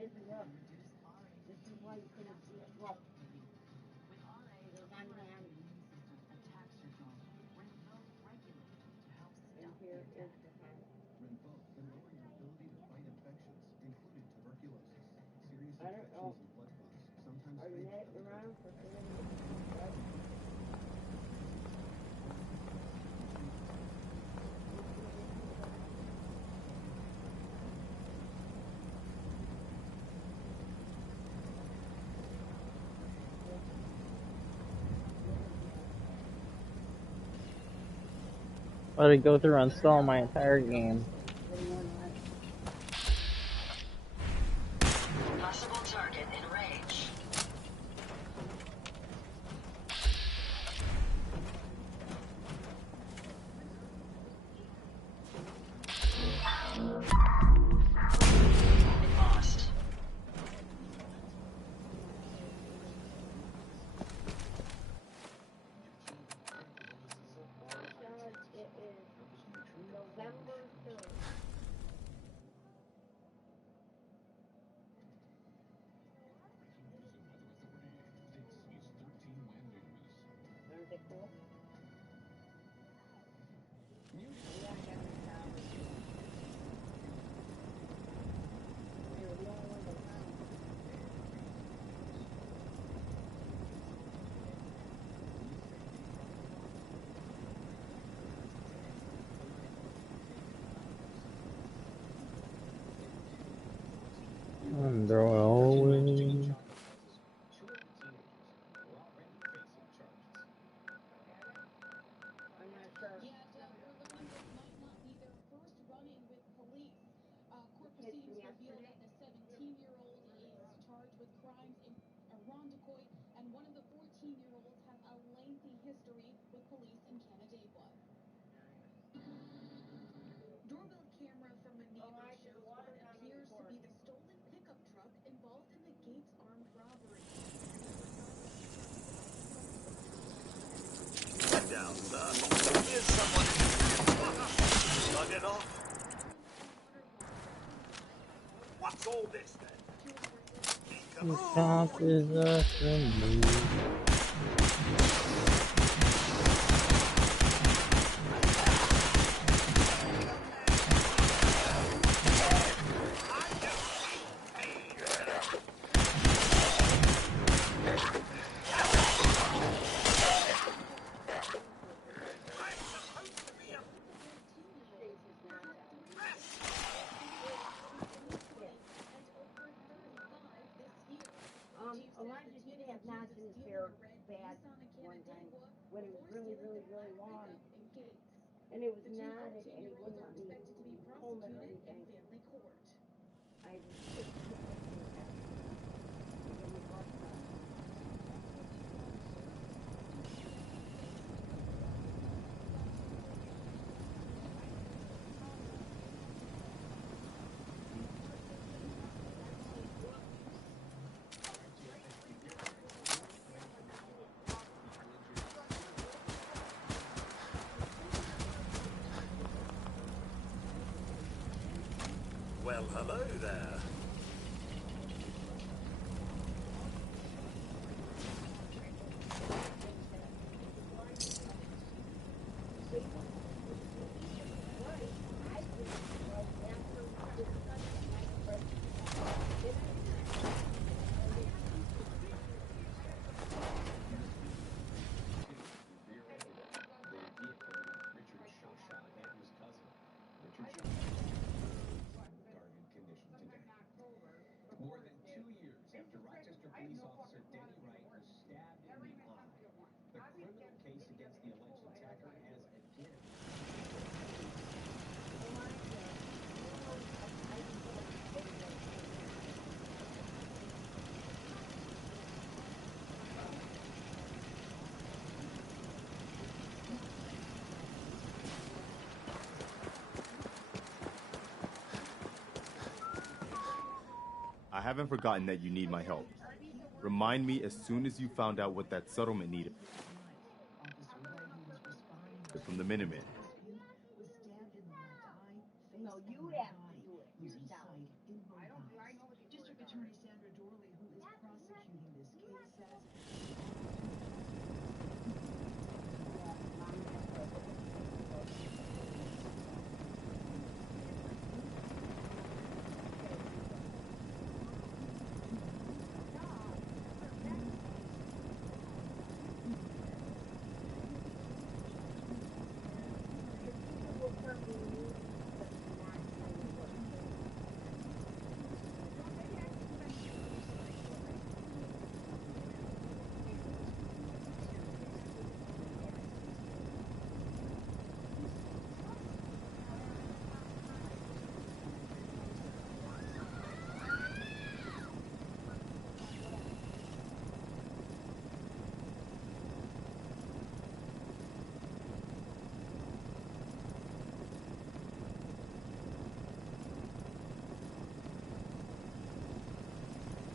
This is why you couldn't see it. Well, it was on land. And here is the head. Rinvoq can lower your ability to fight infections, including tuberculosis. Serious I don't know. infections and blood clots, sometimes Are you fatal. around for somebody? Let it go through uninstall my entire game. Possible target in range. Lost. It is November 3rd. Aren't they cool? Yeah, I got them in town. They were the only ones in town. And they're always... I'm not sure. Yet, we're learning this might not be their first run-in with police. Court proceedings reveal that the 17-year-old is charged with crimes in Irondequoit, and one of the 14-year-olds has a lengthy history with police in Canandaigua. Doorbell camera from a neighbor shows what appears to be the stolen pickup truck involved in the Gates armed robbery. Get down, sir. Here's someone. Slug it off. What's all this then? The top is a remove. Elijah did have nonsense here bad one time when it was really, really, really long. And it was knotted and he wouldn't let me comb it or anything. I just Well, hello there. More than 2 years after Rochester police officer Denny Wright was stabbed in the eye, the criminal case against the alleged attacker has again. I haven't forgotten that you need my help. Remind me as soon as you found out what that settlement needed. From the Minutemen. No, you have to do it yourself. I know what to do.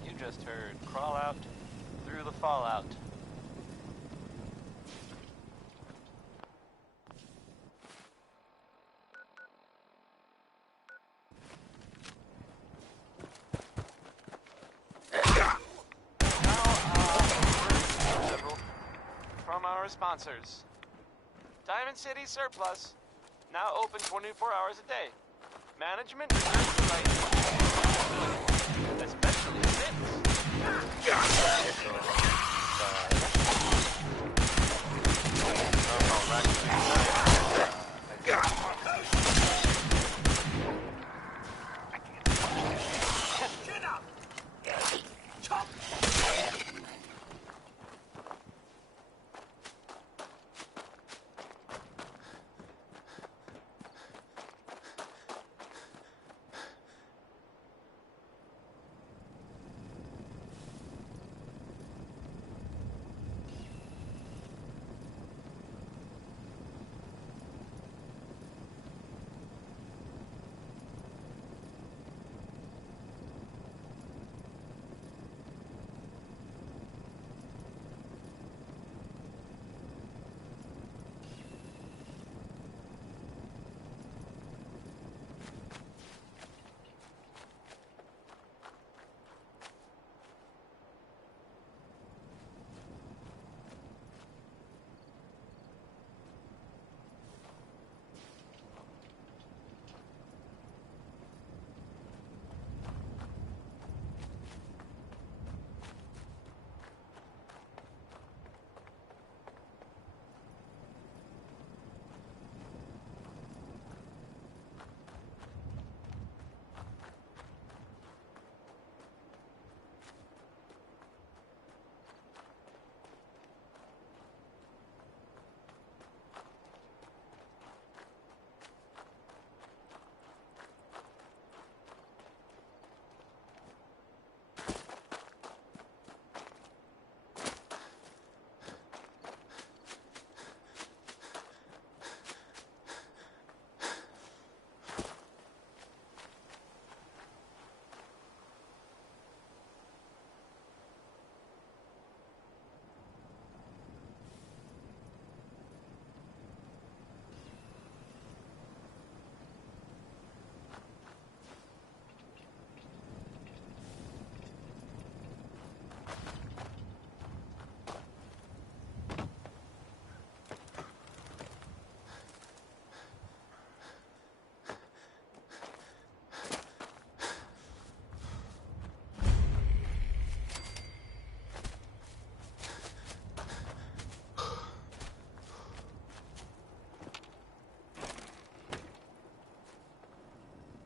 You just heard crawl out through the fallout. Several from our sponsors. Diamond City Surplus, now open 24 hours a day. Management reserves the right, especially since.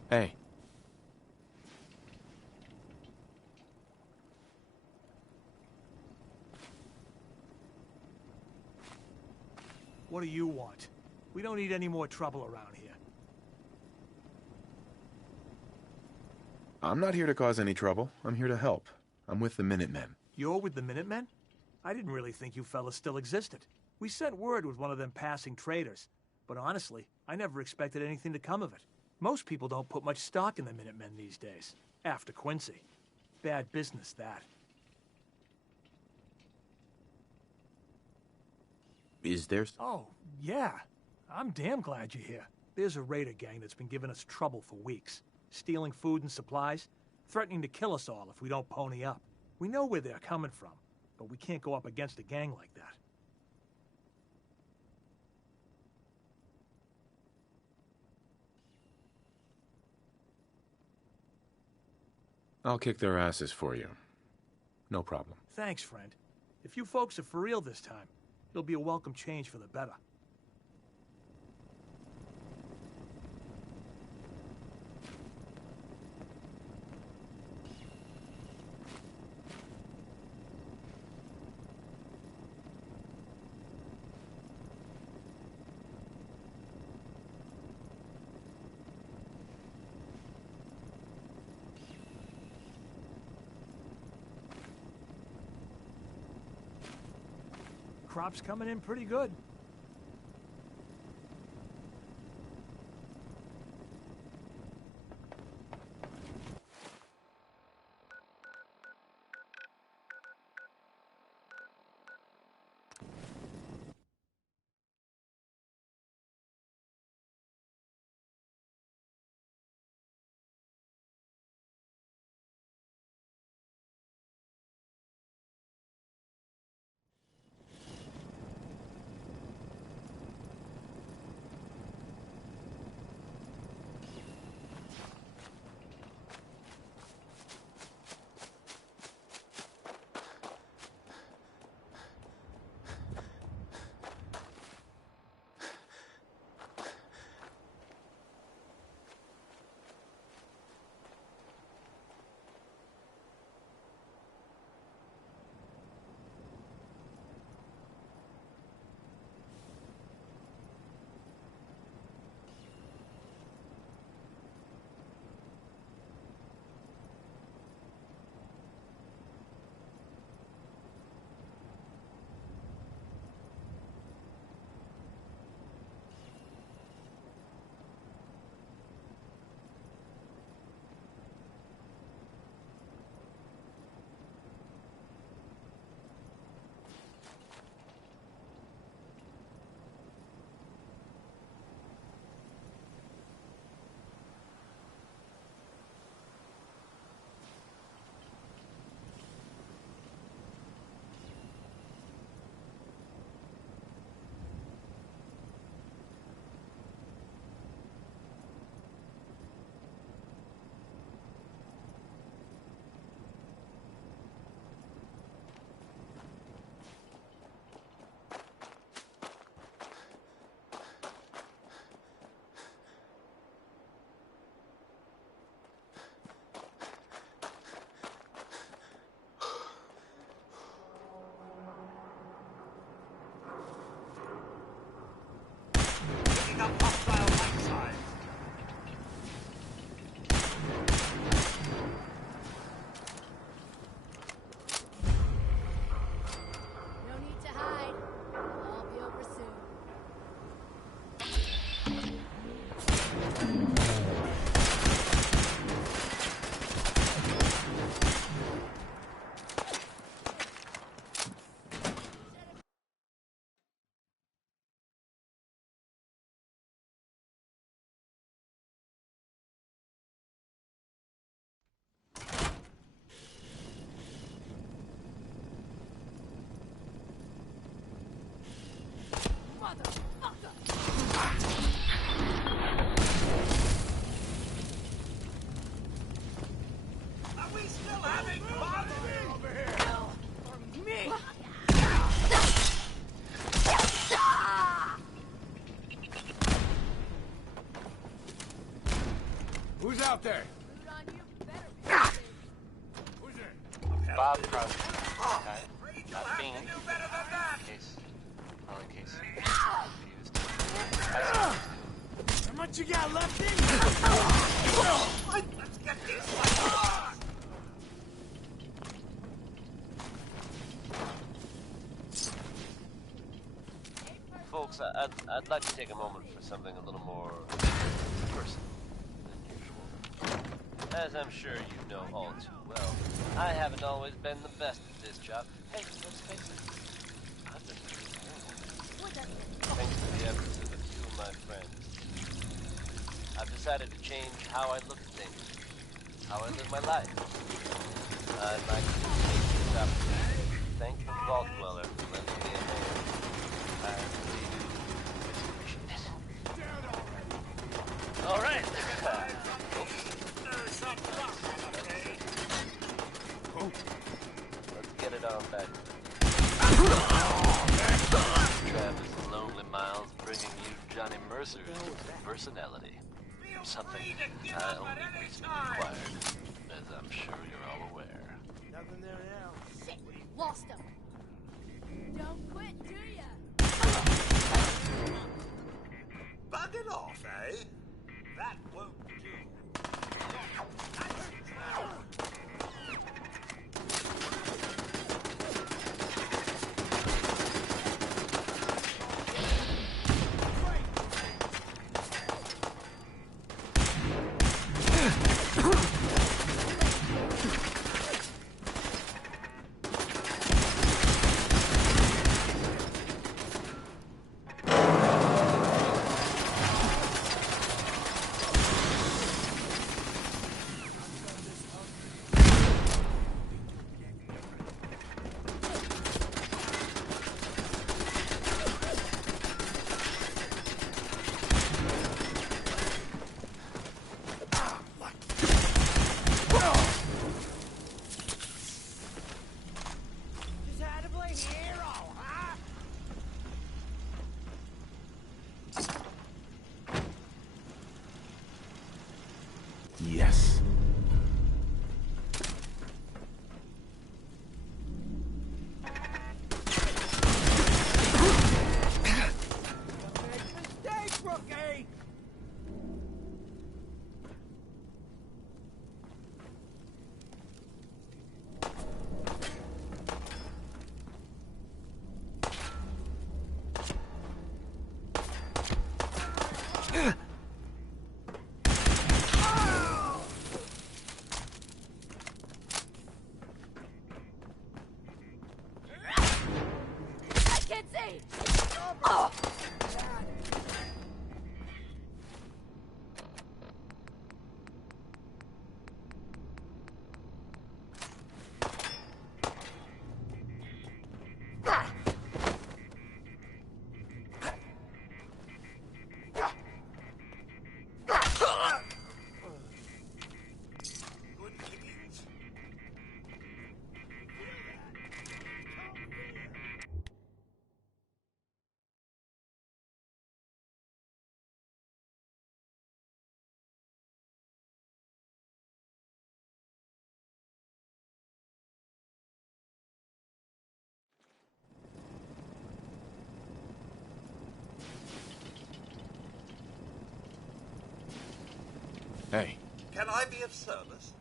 Hey. What do you want? We don't need any more trouble around here. I'm not here to cause any trouble. I'm here to help. I'm with the Minutemen. You're with the Minutemen? I didn't really think you fellas still existed. We sent word with one of them passing traders. But honestly, I never expected anything to come of it. Most people don't put much stock in the Minutemen these days. After Quincy. Bad business, that. Is there... Oh, yeah. I'm damn glad you're here. There's a raider gang that's been giving us trouble for weeks. Stealing food and supplies, threatening to kill us all if we don't pony up. We know where they're coming from, but we can't go up against a gang like that. I'll kick their asses for you. No problem. Thanks, friend. If you folks are for real this time, it'll be a welcome change for the better. Crop's coming in pretty good. Who's out there? Bob Crosby. Not Fiend. Case. Only case. Confused. How much you got left in you? Let's get this one. Folks, I'd like to take a moment for something a little more personal than usual. As I'm sure you know all too well, I haven't always been the best at this job. Hey, let's face it, I've been pretty terrible. Thanks to the efforts of a few of my friends, I've decided to change how I look at things, how I live my life. I'd like to take this opportunity to thank the Vault Dweller for lending me a hand. I really do appreciate it. All right. Let's get it on back. Travis Lonely Miles bringing you Johnny Mercer's personality. Something I only recently acquired, as I'm sure you're all aware. Nothing there now. Shit, lost him. Don't quit, do ya? Bug it off, eh? That won't do. Yes. Mistake, rookie! I can't see! Oh! Hey. Can I be of service?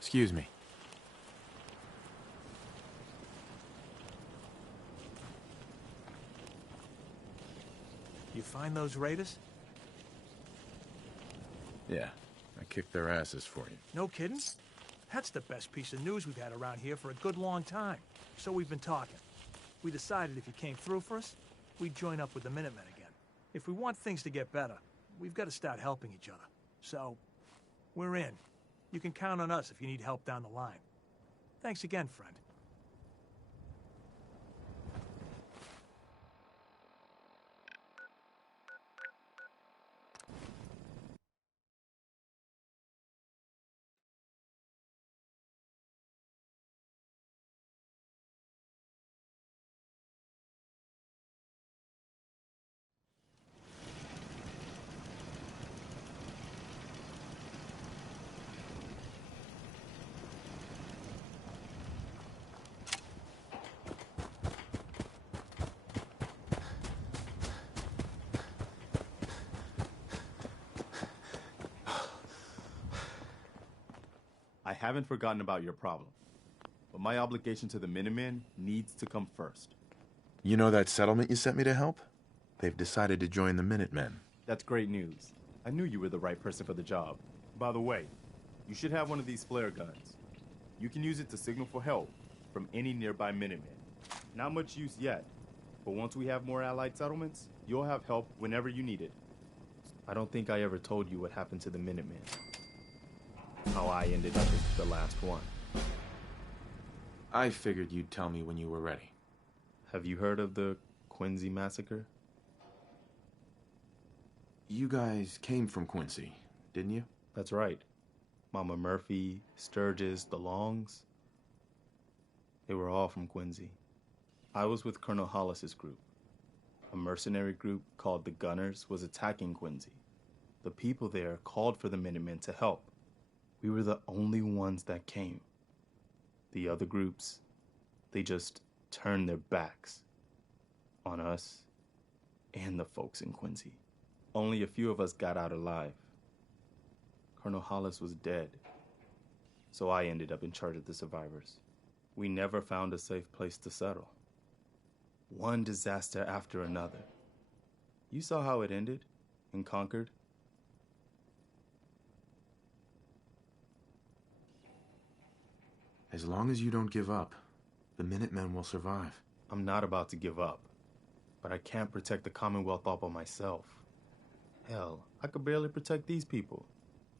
Excuse me. You find those raiders? Yeah, I kicked their asses for you. No kidding? That's the best piece of news we've had around here for a good long time. So we've been talking. We decided if you came through for us, we'd join up with the Minutemen again. If we want things to get better, we've got to start helping each other. So, we're in. You can count on us if you need help down the line. Thanks again, friend. I haven't forgotten about your problem, but my obligation to the Minutemen needs to come first. You know that settlement you sent me to help? They've decided to join the Minutemen. That's great news. I knew you were the right person for the job. By the way, you should have one of these flare guns. You can use it to signal for help from any nearby Minutemen. Not much use yet, but once we have more allied settlements, you'll have help whenever you need it. I don't think I ever told you what happened to the Minutemen. How I ended up as the last one. I figured you'd tell me when you were ready. Have you heard of the Quincy massacre? You guys came from Quincy, didn't you? That's right. Mama Murphy, Sturgis, the Longs. They were all from Quincy. I was with Colonel Hollis's group. A mercenary group called the Gunners was attacking Quincy. The people there called for the Minutemen to help. We were the only ones that came. The other groups, they just turned their backs on us and the folks in Quincy. Only a few of us got out alive. Colonel Hollis was dead, so I ended up in charge of the survivors. We never found a safe place to settle. One disaster after another. You saw how it ended in Concord? As long as you don't give up, the Minutemen will survive. I'm not about to give up, but I can't protect the Commonwealth all by myself. Hell, I could barely protect these people.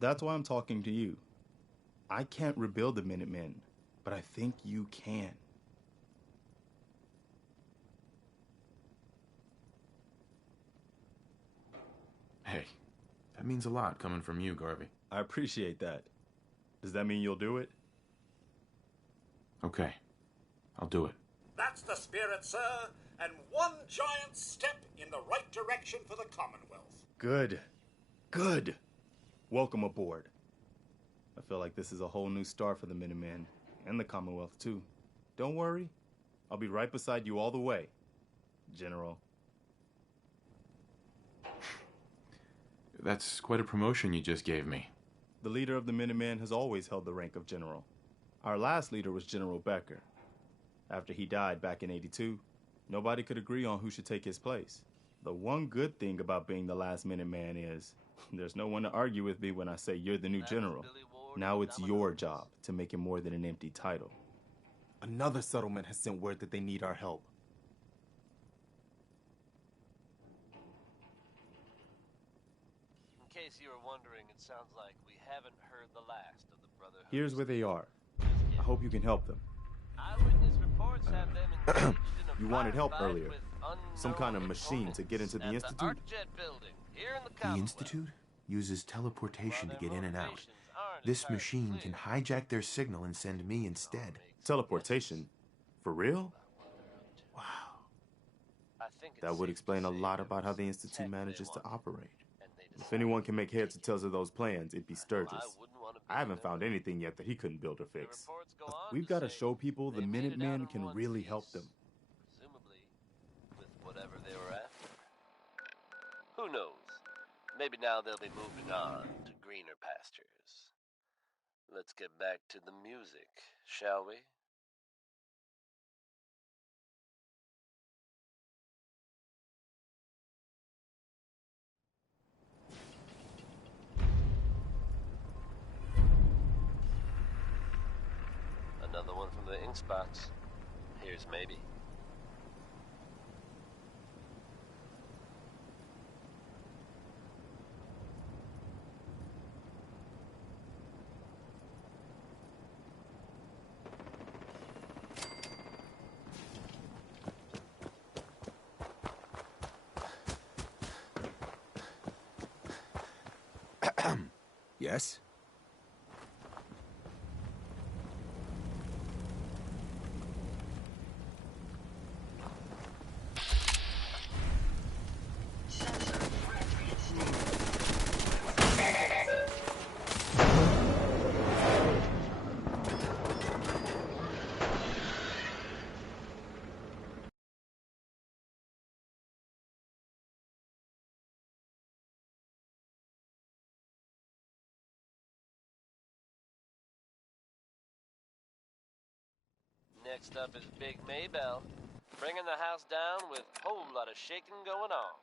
That's why I'm talking to you. I can't rebuild the Minutemen, but I think you can. Hey, that means a lot coming from you, Garvey. I appreciate that. Does that mean you'll do it? Okay, I'll do it. That's the spirit, sir, and one giant step in the right direction for the Commonwealth. Good. Good. Welcome aboard. I feel like this is a whole new start for the Minutemen, and the Commonwealth, too. Don't worry. I'll be right beside you all the way, General. That's quite a promotion you just gave me. The leader of the Minutemen has always held the rank of General. Our last leader was General Becker. After he died back in '82, nobody could agree on who should take his place. The one good thing about being the last Minuteman is there's no one to argue with me when I say you're the new general. Now it's your job to make it more than an empty title. Another settlement has sent word that they need our help. In case you were wondering, it sounds like we haven't heard the last of the Brotherhood. Here's where they are. I hope you can help them. Eyewitness reports have them engaged in a You wanted help firefight earlier. with Some kind of unknown machine to get into the opponents Institute? at the Arcjet building here in the The Commonwealth. Institute uses teleportation to While get their in and out. motivations aren't This entirely machine clear, can hijack their signal and send me instead. Teleportation? For real? Wow. I think it's That would safe explain to a say lot it about how was the the Institute tech they manages to wanted, operate. and they If decided anyone can to make heads or take tails it. of those plans, it'd be Sturgis. I wouldn't want to be I haven't in found their anything yet that he couldn't build or The fix. reports go on We've to got to say show people the they made it out Minutemen in can one really piece, help them. presumably with whatever they were after. Who knows? Maybe now they'll be moving on to greener pastures. Let's get back to the music, shall we? Another one from the ink spots. Here's maybe. Yes? Next up is Big Maybell, bringing the house down with a whole lot of shaking going on.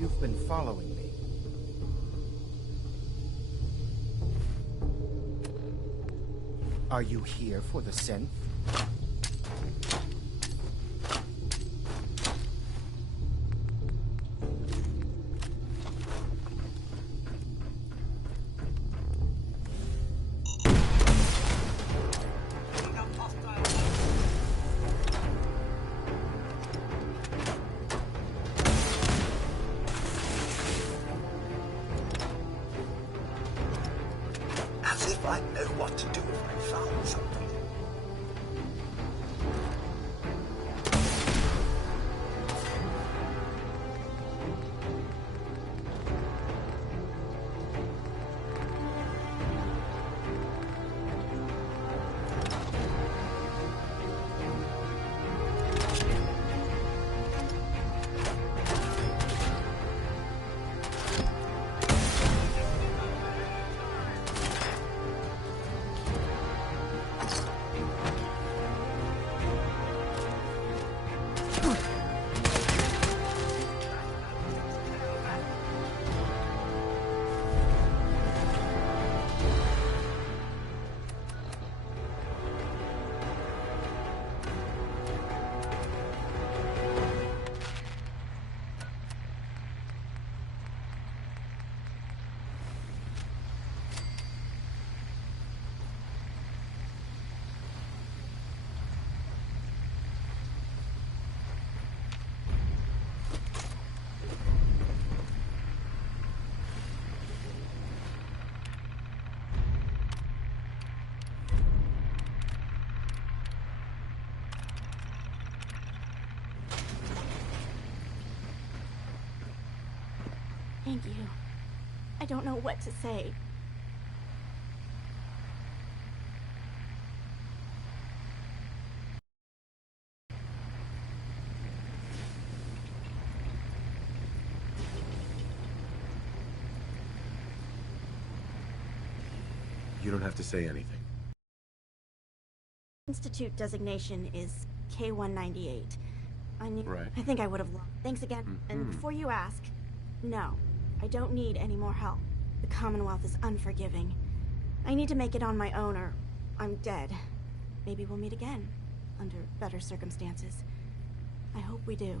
You've been following me. Are you here for the synth? As if I know what to do if I found something. Thank you. I don't know what to say. You don't have to say anything. Institute designation is K-198. Right. I think I would have lost. Thanks again. And before you ask, no, I don't need any more help. The Commonwealth is unforgiving. I need to make it on my own or I'm dead. Maybe we'll meet again, under better circumstances. I hope we do.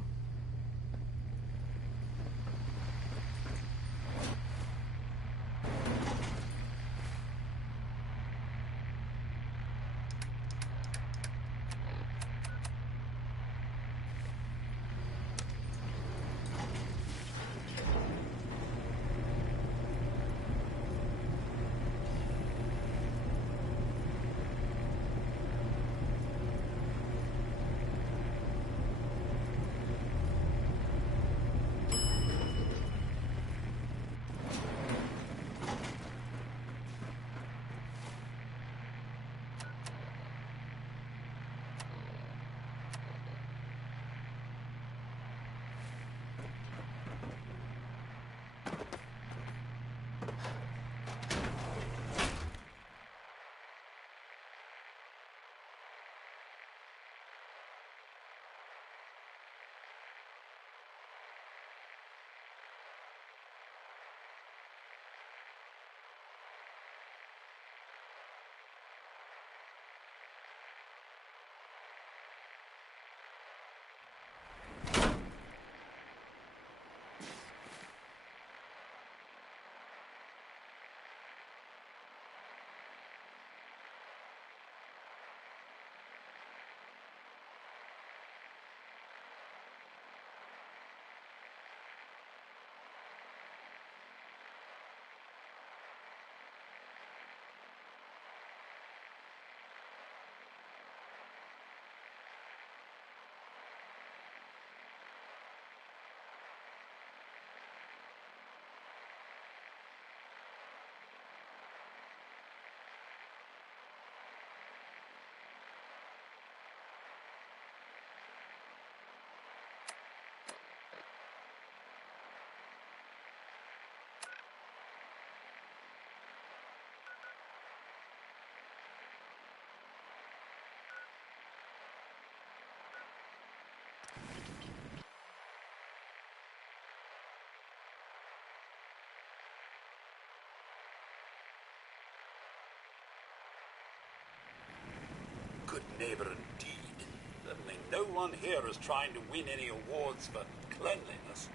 neighbor indeed. Certainly no one here is trying to win any awards for cleanliness.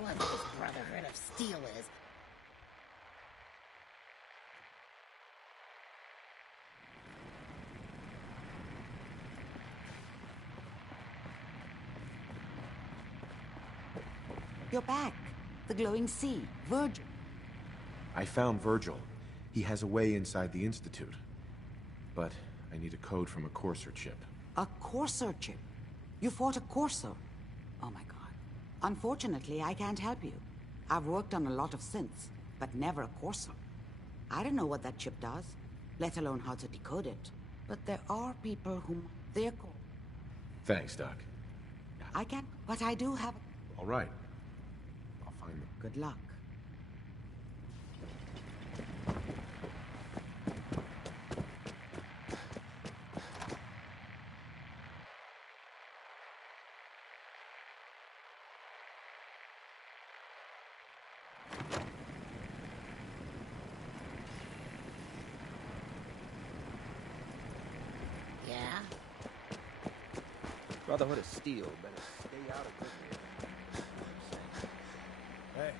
What this Brotherhood of Steel is. You're back. The glowing sea. Virgil. I found Virgil. He has a way inside the Institute. But I need a code from a Courser chip. A Courser chip? You fought a Courser? Oh my god. Unfortunately, I can't help you. I've worked on a lot of synths, but never a Courser. I don't know what that chip does, let alone how to decode it. But there are people whom they're called. Thanks, Doc. I can't, but I do have... All right. I'll find them. Good luck. Yeah? Brotherhood of Steel better stay out of Goodyear. Hey.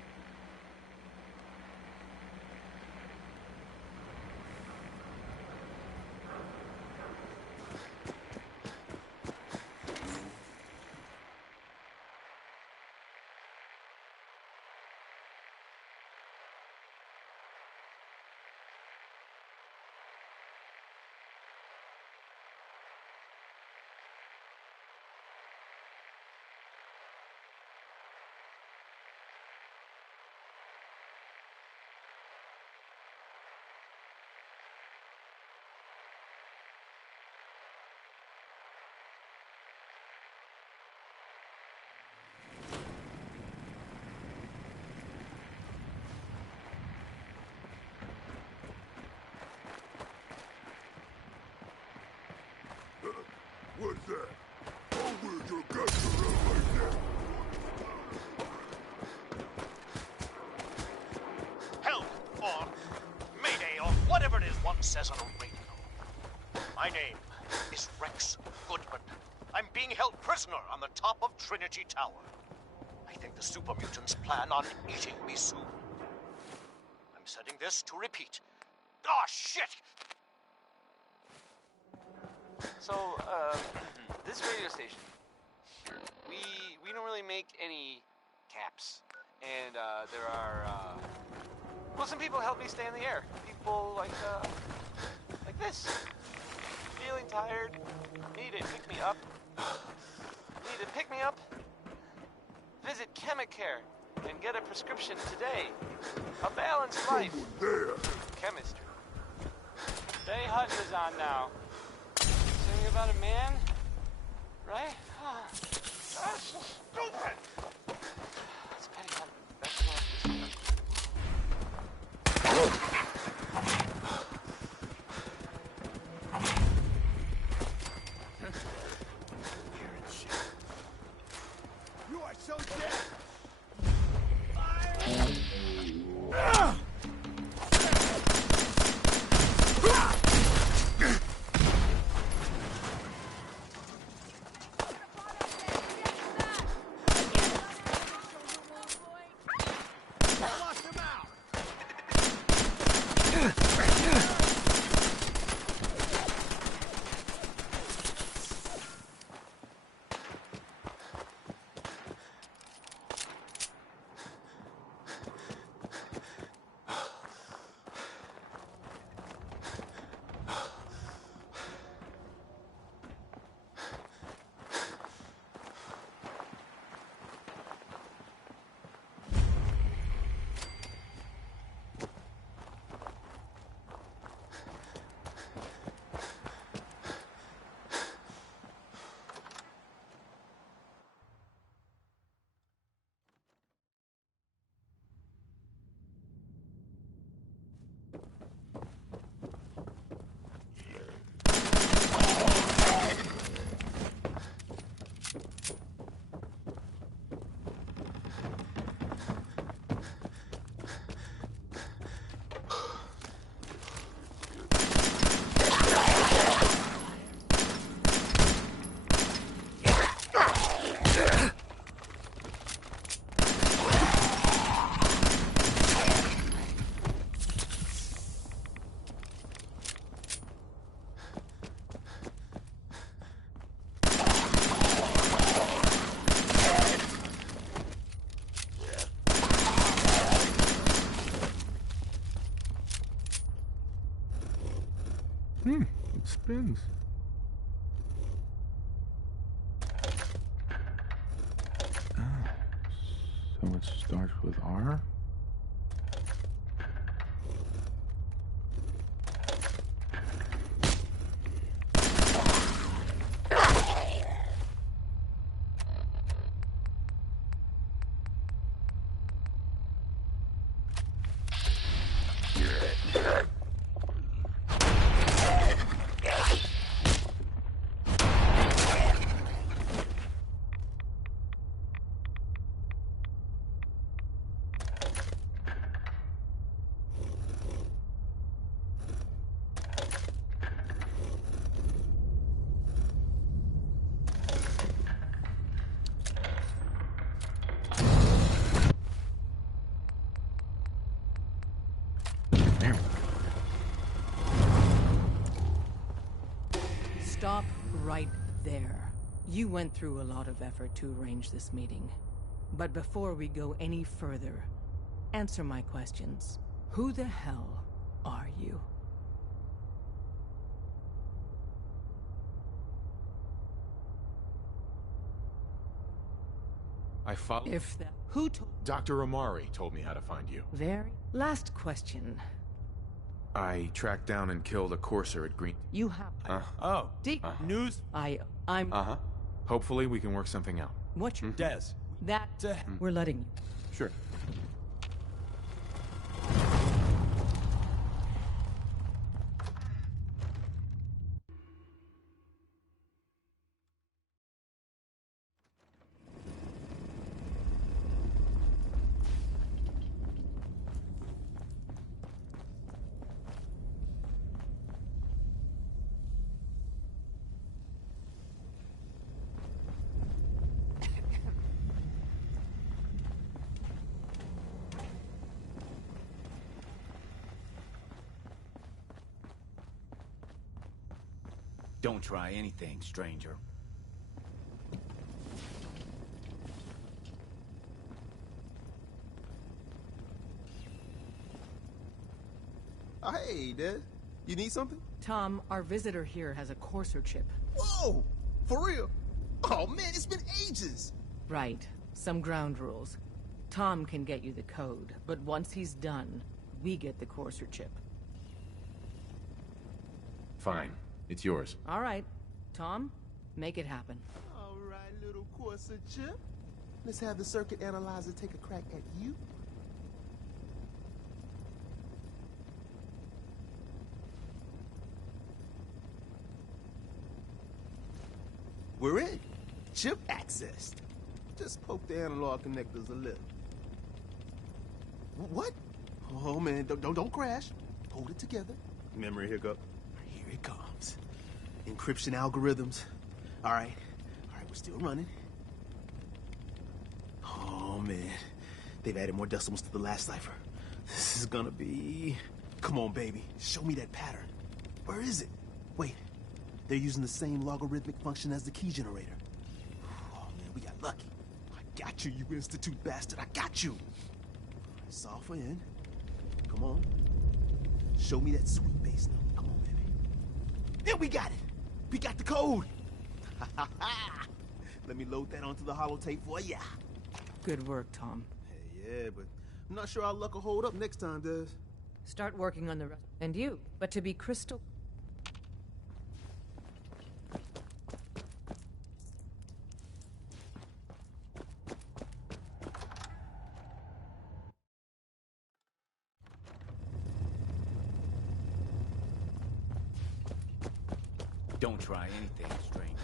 What's that? Oh, where's your guts around like that? Help, or Mayday, or whatever it is one says on a radio. My name is Rex Goodman. I'm being held prisoner on the top of Trinity Tower. I think the super mutants plan on eating me soon. I'm setting this to repeat. Ah, shit! So, this radio station, we don't really make any caps. And, there are, well, some people help me stay in the air. People like this. Feeling tired, need to pick me up. Need to pick me up? Visit Chemicare and get a prescription today. A balanced life through chemistry. Day Hutton is on now. Something about a man, right? That's so stupid. It's Penny Hutton. That's not. You are so dead! It spins. Ah, so it starts with R? Stop right there. You went through a lot of effort to arrange this meeting. But before we go any further, answer my questions. Who the hell are you? I follow. If that... Who told... Dr. Amari told me how to find you. Very... Last question. I tracked down and killed a courser at Green... You have... Oh. News? I'm... Uh-huh. Hopefully we can work something out. What you... Des. That... We're letting you. Sure. Don't try anything, stranger. Oh, hey, Des. You need something? Tom, our visitor here has a courser chip. Whoa! For real? Oh, man, it's been ages! Right. Some ground rules. Tom can get you the code, but once he's done, we get the courser chip. Fine. It's yours. All right. Tom, make it happen. All right, little courser chip. Let's have the circuit analyzer take a crack at you. We're in. Chip accessed. Just poke the analog connectors a little. What? Oh man, don't crash. Hold it together. Memory hiccup. Here it comes. Encryption algorithms. All right, we're still running. Oh man, they've added more decimals to the last cipher. This is gonna be... Come on, baby, show me that pattern. Where is it? Wait, they're using the same logarithmic function as the key generator. Oh man, we got lucky. I got you, you institute bastard, I got you. Solve for N. Come on. Show me that sweet bass note. Come on, baby. And we got it. We got the code. Let me load that onto the holotape for ya. Good work, Tom. Hey, yeah, but I'm not sure our luck will hold up next time, Des. Start working on the rest. And you. But to be crystal... Don't try anything, stranger.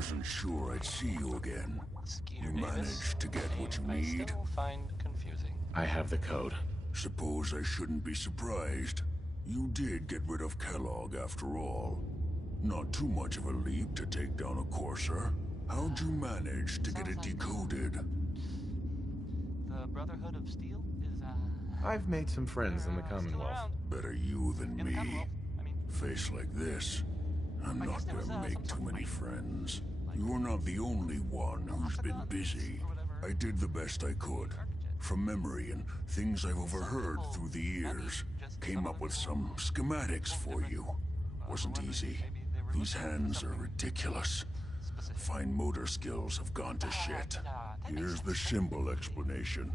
Wasn't sure I'd see you again. You managed to get what you I need? still find confusing. I have the code. Suppose I shouldn't be surprised. You did get rid of Kellogg after all. Not too much of a leap to take down a Courser. How'd you manage to get it decoded? The Brotherhood of Steel is, I've made some friends in the Commonwealth. Better you than me. Face like this, I'm not gonna make too many friends. You're not the only one who's been busy. I did the best I could. From memory and things I've overheard through the years. Came up with some schematics for you. Wasn't easy. These hands are ridiculous. Fine motor skills have gone to shit. Here's the symbol explanation.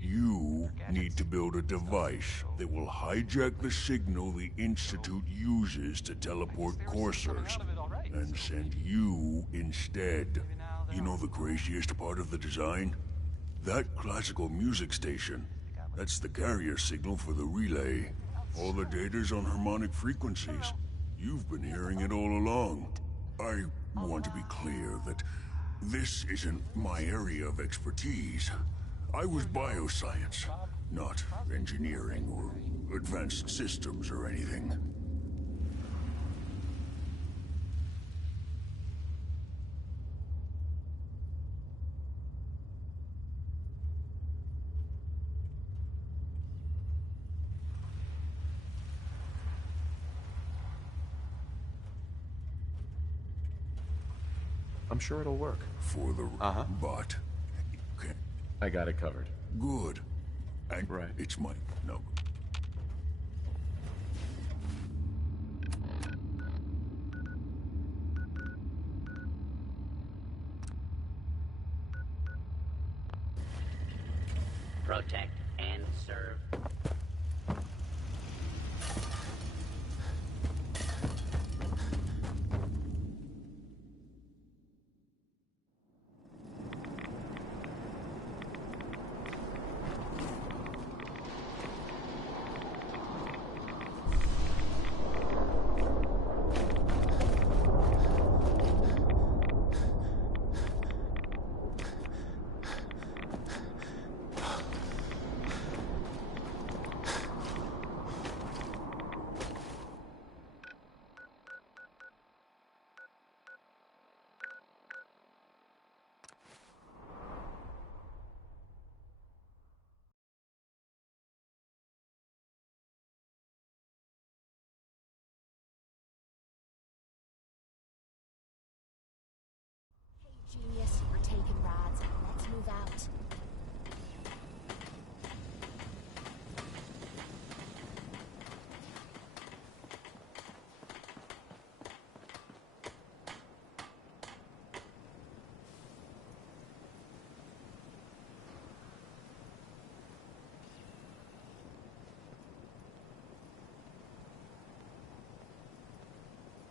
You need to build a device that will hijack the signal the Institute uses to teleport coursers, and send you instead. You know the craziest part of the design? That classical music station. That's the carrier signal for the relay. All the data's on harmonic frequencies. You've been hearing it all along. I want to be clear that this isn't my area of expertise. I was bioscience, not engineering or advanced systems or anything. I'm sure it'll work. For the... But... Okay. I got it covered. Good. And it's my... No. Protect and serve. Genius, we're taking rides. Let's move out.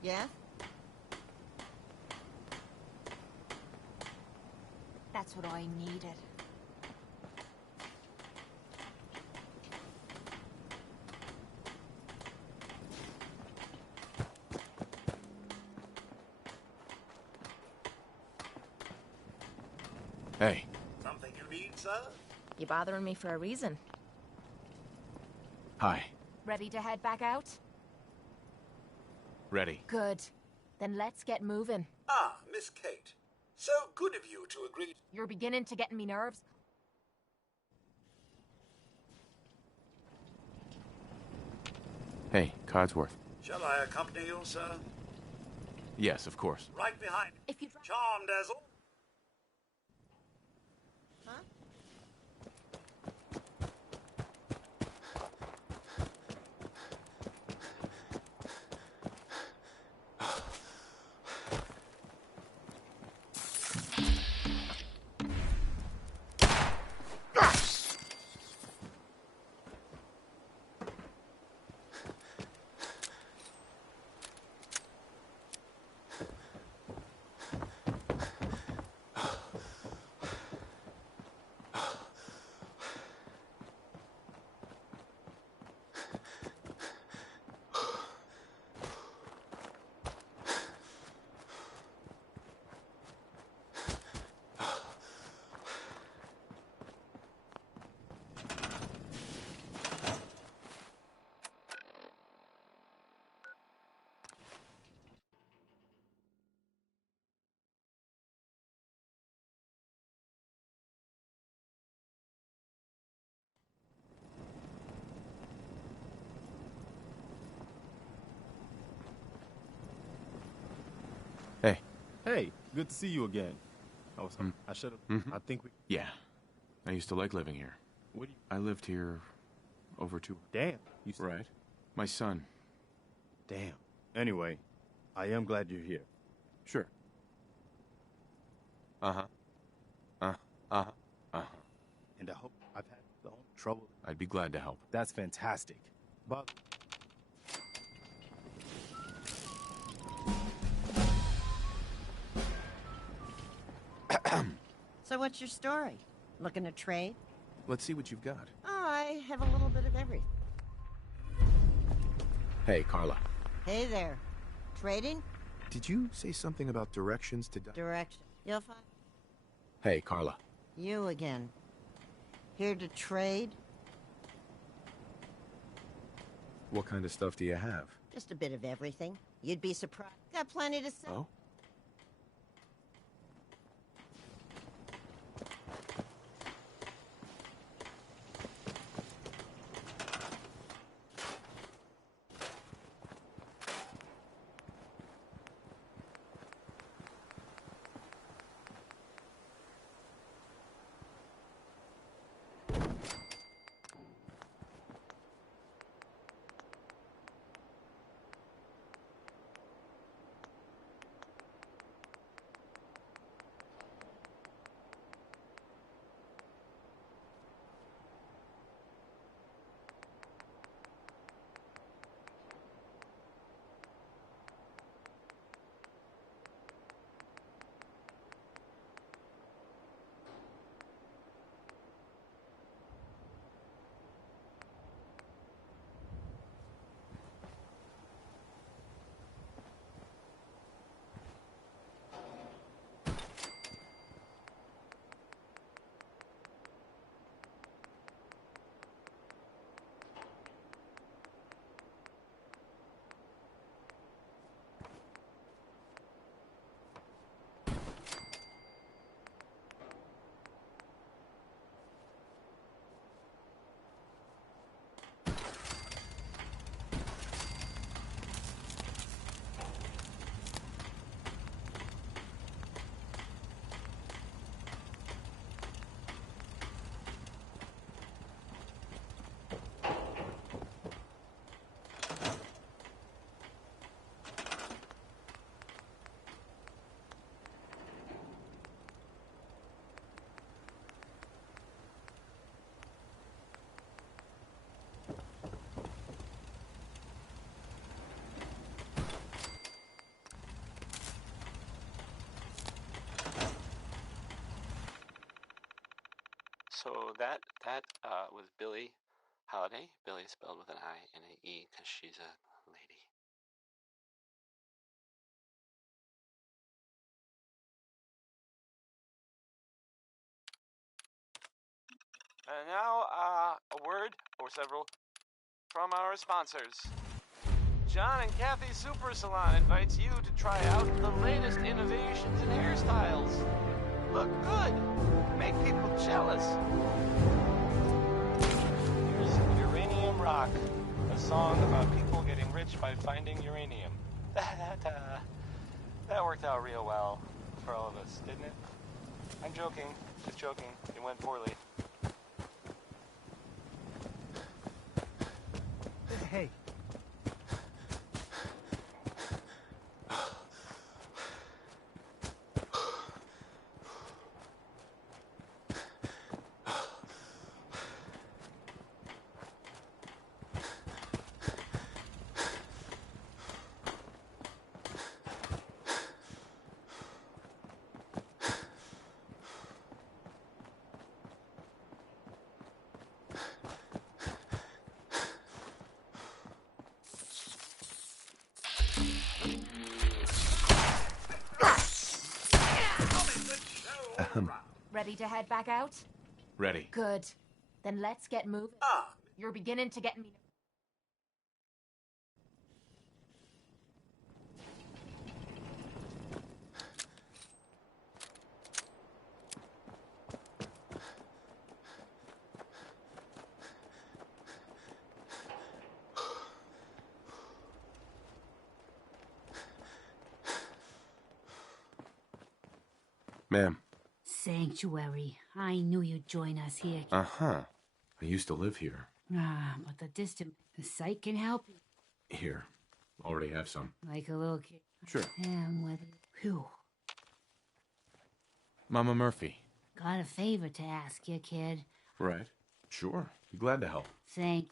Yeah? That's what I needed. Hey. Something you need, sir? You bothering me for a reason. Hi. Ready to head back out? Ready. Good. Then let's get moving. Ah, Miss Kate. So good of you to agree. You're beginning to get in me nerves. Hey, Codsworth. Shall I accompany you, sir? Yes, of course. Right behind. If you Charmed as all. Huh? Hey, good to see you again. I should have. I think we. Yeah. I used to like living here. What do you? I lived here over 2. Damn. Right. My son. Damn. Anyway, I am glad you're here. Sure. Uh-huh. And I hope I've had no trouble. I'd be glad to help. That's fantastic. But So what's your story? Looking to trade? Let's see what you've got. Oh, I have a little bit of everything. Hey, Carla. Hey there. Trading? Did you say something about directions to... Direction. You'll find... Hey, Carla. You again. Here to trade? What kind of stuff do you have? Just a bit of everything. You'd be surprised. Got plenty to sell. Oh? So that was Billie Holiday. Billie spelled with an I and an E because she's a lady. And now, a word or several from our sponsors. John and Kathy Super Salon invites you to try out the latest innovations in hairstyles. Look good. Make people jealous. Here's Uranium Rock, a song about people getting rich by finding uranium. That worked out real well for all of us, didn't it? I'm joking. Just joking. It went poorly. Hey. Ready to head back out? Ready. Good. Then let's get moving. You're beginning to get me... Ma'am. Sanctuary. I knew you'd join us here. Uh-huh. I used to live here. But the site can help you. Here. Already have some. Like a little kid. Sure. And with Phew. Mama Murphy. Got a favor to ask you, kid. Right. Sure. Be glad to help. Thank you.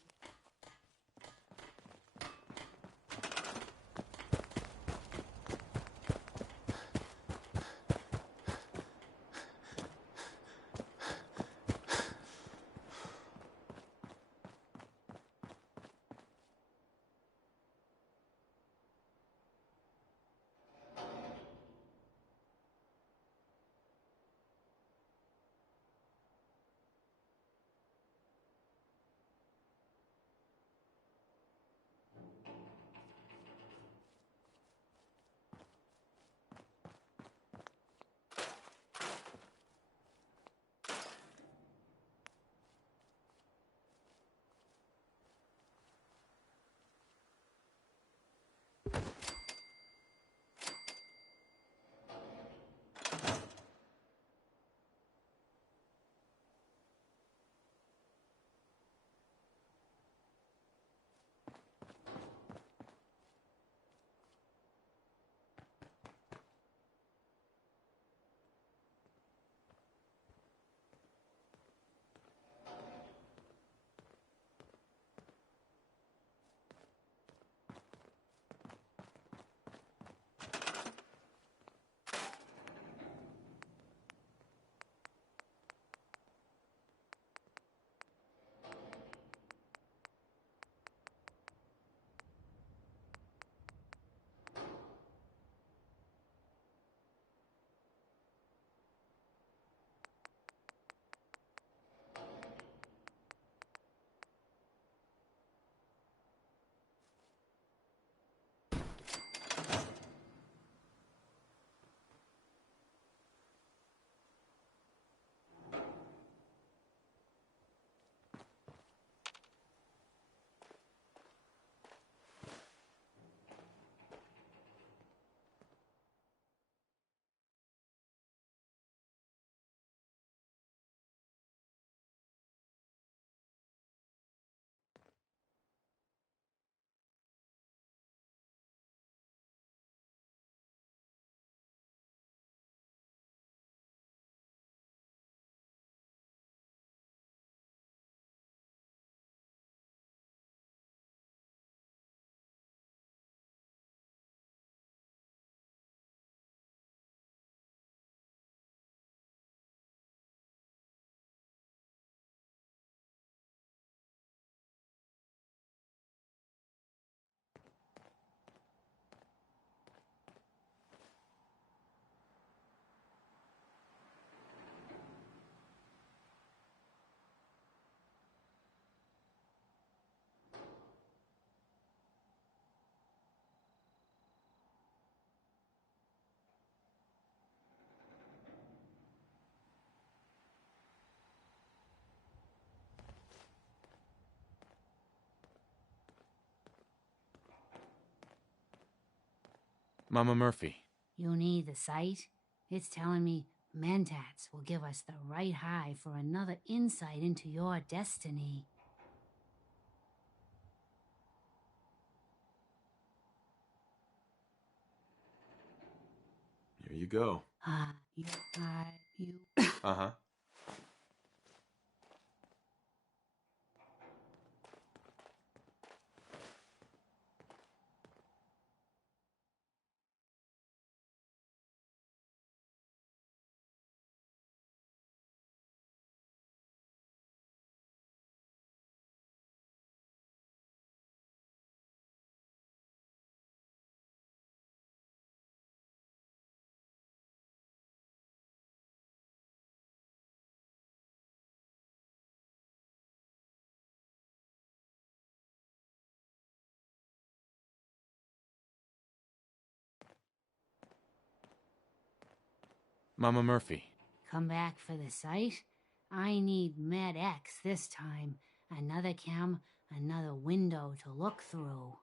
Mama Murphy. You need the site? It's telling me Mentats will give us the right high for another insight into your destiny. Here you go. You. Uh-huh. Mama Murphy. Come back for the site? I need Med X this time. Another cam, another window to look through.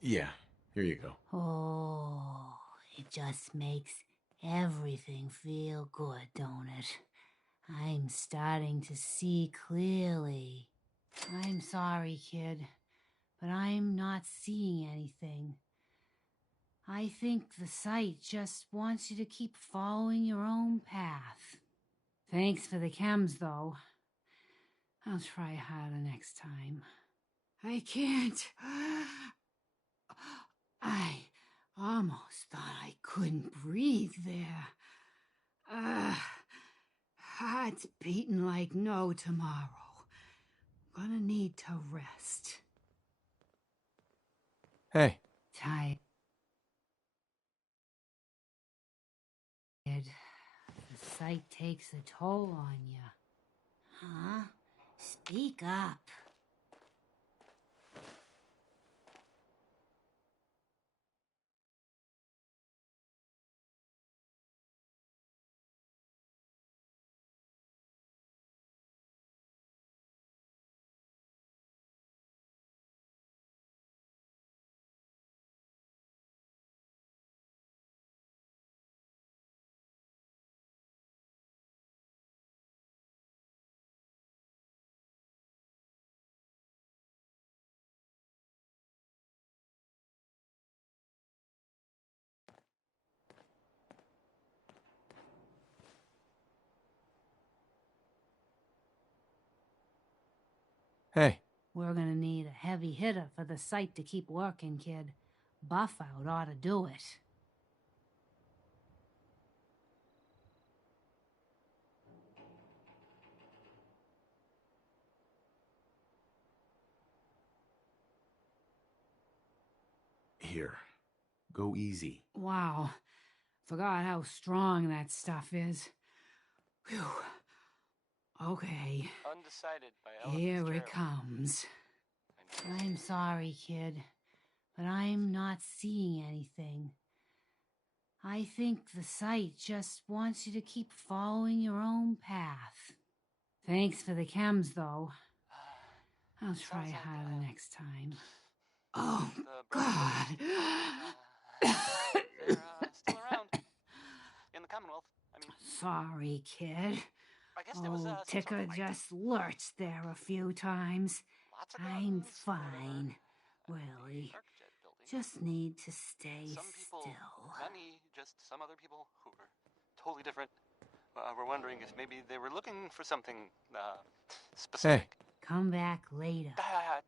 Yeah, here you go. Oh, it just makes everything feel good, don't it? I'm starting to see clearly. I'm sorry, kid, but I'm not seeing anything. I think the site just wants you to keep following your own path. Thanks for the chems, though. I'll try harder next time. I can't. I almost thought I couldn't breathe there. Heart's beating like no tomorrow. Gonna need to rest. Hey. Tired. The sight takes a toll on you. Huh? Speak up. Hey. We're gonna need a heavy hitter for the site to keep working, kid. Buff out ought to do it. Here. Go easy. Wow. Forgot how strong that stuff is. Whew. Okay. Undecided by Ella Here Fitzgerald. it comes. I'm sorry, kid, but I'm not seeing anything. I think the site just wants you to keep following your own path. Thanks for the chems, though. I'll try harder next time. Oh, God. They're still around. In the Commonwealth, I mean. Sorry, kid. I guess there was some Ticker sort of fight. just lurched there a few times. Lots of I'm guns, fine, really. Just need to stay Some people, still. not me, just some other people who were totally different, were wondering if maybe they were looking for something specific. Come back later.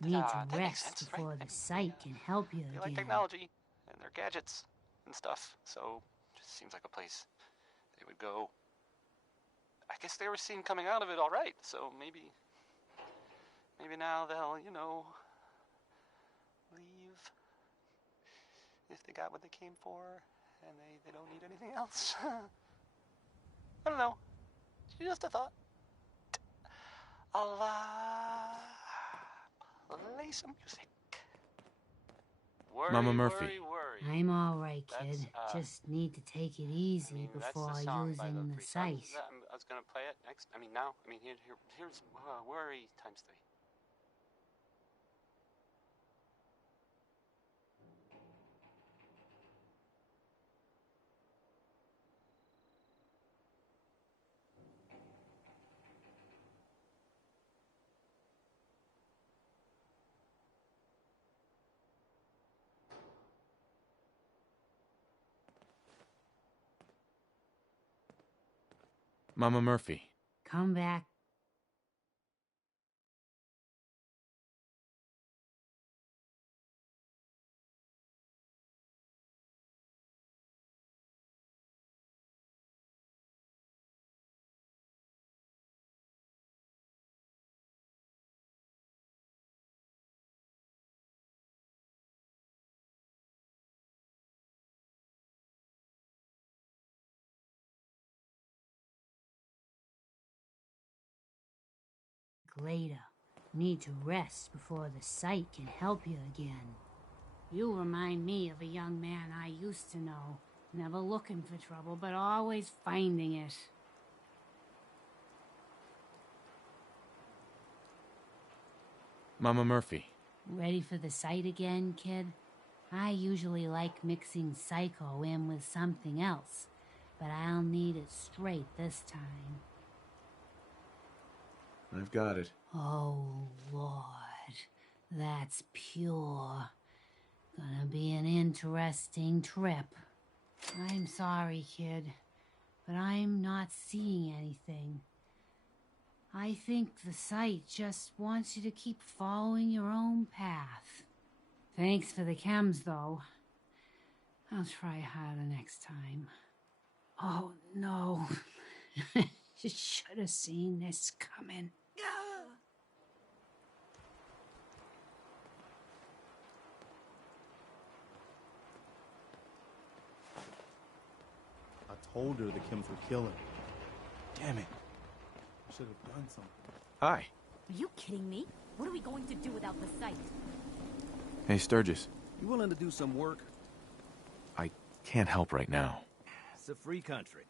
Need to that makes rest sense, before right? the site can help you They again. like technology and their gadgets and stuff, so just seems like a place they would go. I guess they were seen coming out of it all right, so maybe now they'll, leave if they got what they came for and they don't need anything else. I don't know. Just a thought. I'll play some music. Worry, Mama Murphy. worry. I'm all right, kid. That's, Just need to take it easy before that's the song by using the the Three site. Sons. I was gonna play it next. Now. Here's worry times 3. Mama Murphy. Come back. Later. Need to rest before the site can help you again. You remind me of a young man I used to know. Never looking for trouble, but always finding it. Mama Murphy. Ready for the site again, kid? I usually like mixing Psycho in with something else, but I'll need it straight this time. I've got it. Oh, Lord. That's pure. Gonna be an interesting trip. I'm sorry, kid, but I'm not seeing anything. I think the site just wants you to keep following your own path. Thanks for the chems, though. I'll try harder next time. Oh, no. You should have seen this coming. I told her the chems were killing. Damn it. I should have done something. Hi. Are you kidding me? What are we going to do without the site? Hey, Sturgis. You willing to do some work? I can't help right now. It's a free country.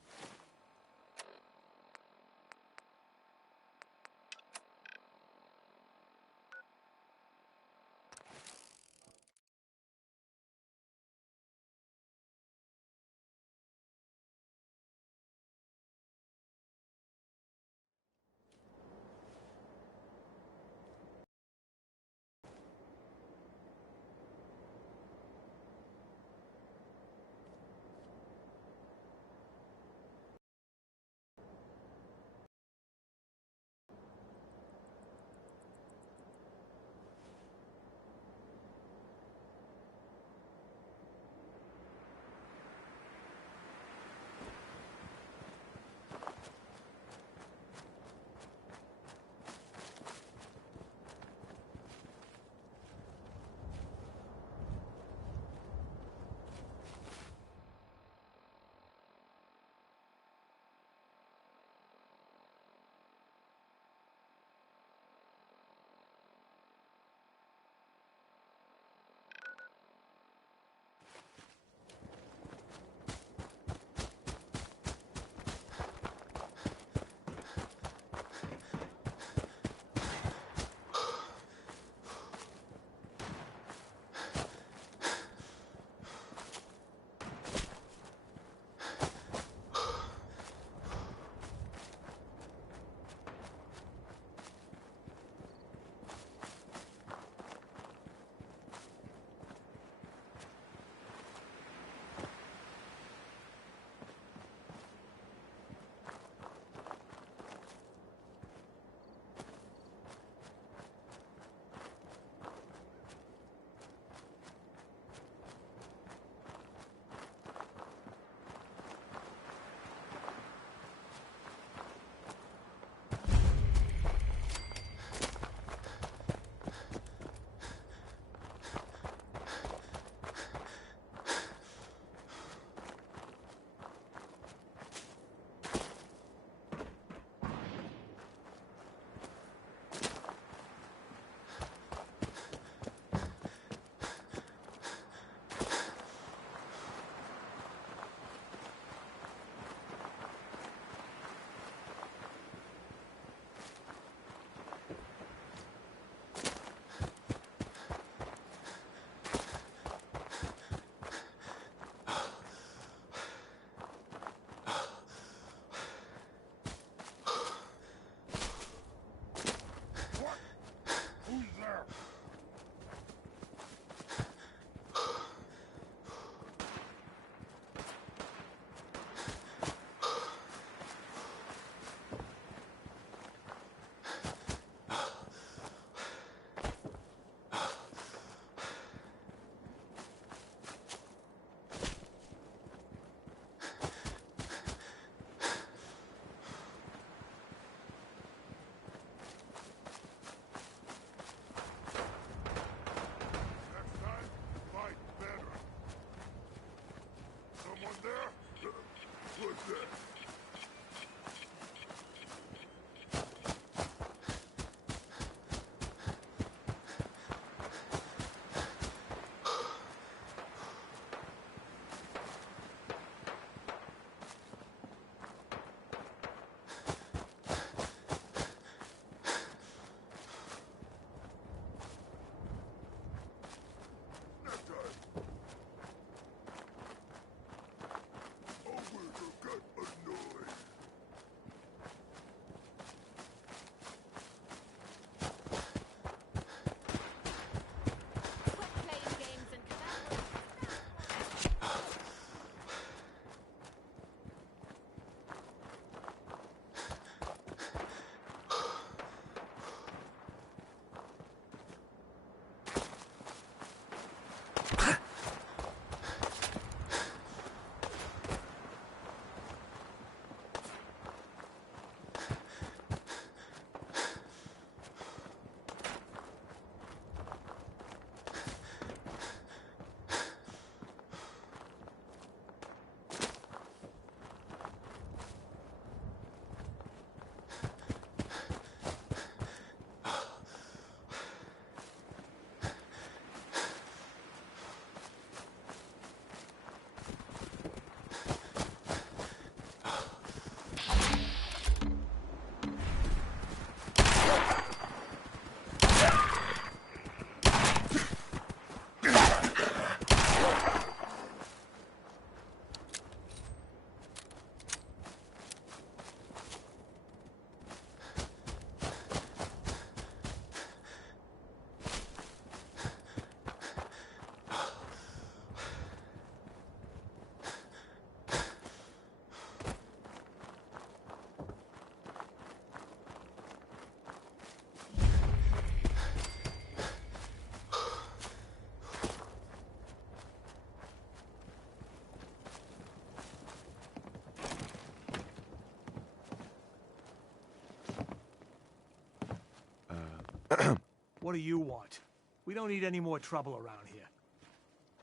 What do you want? We don't need any more trouble around here.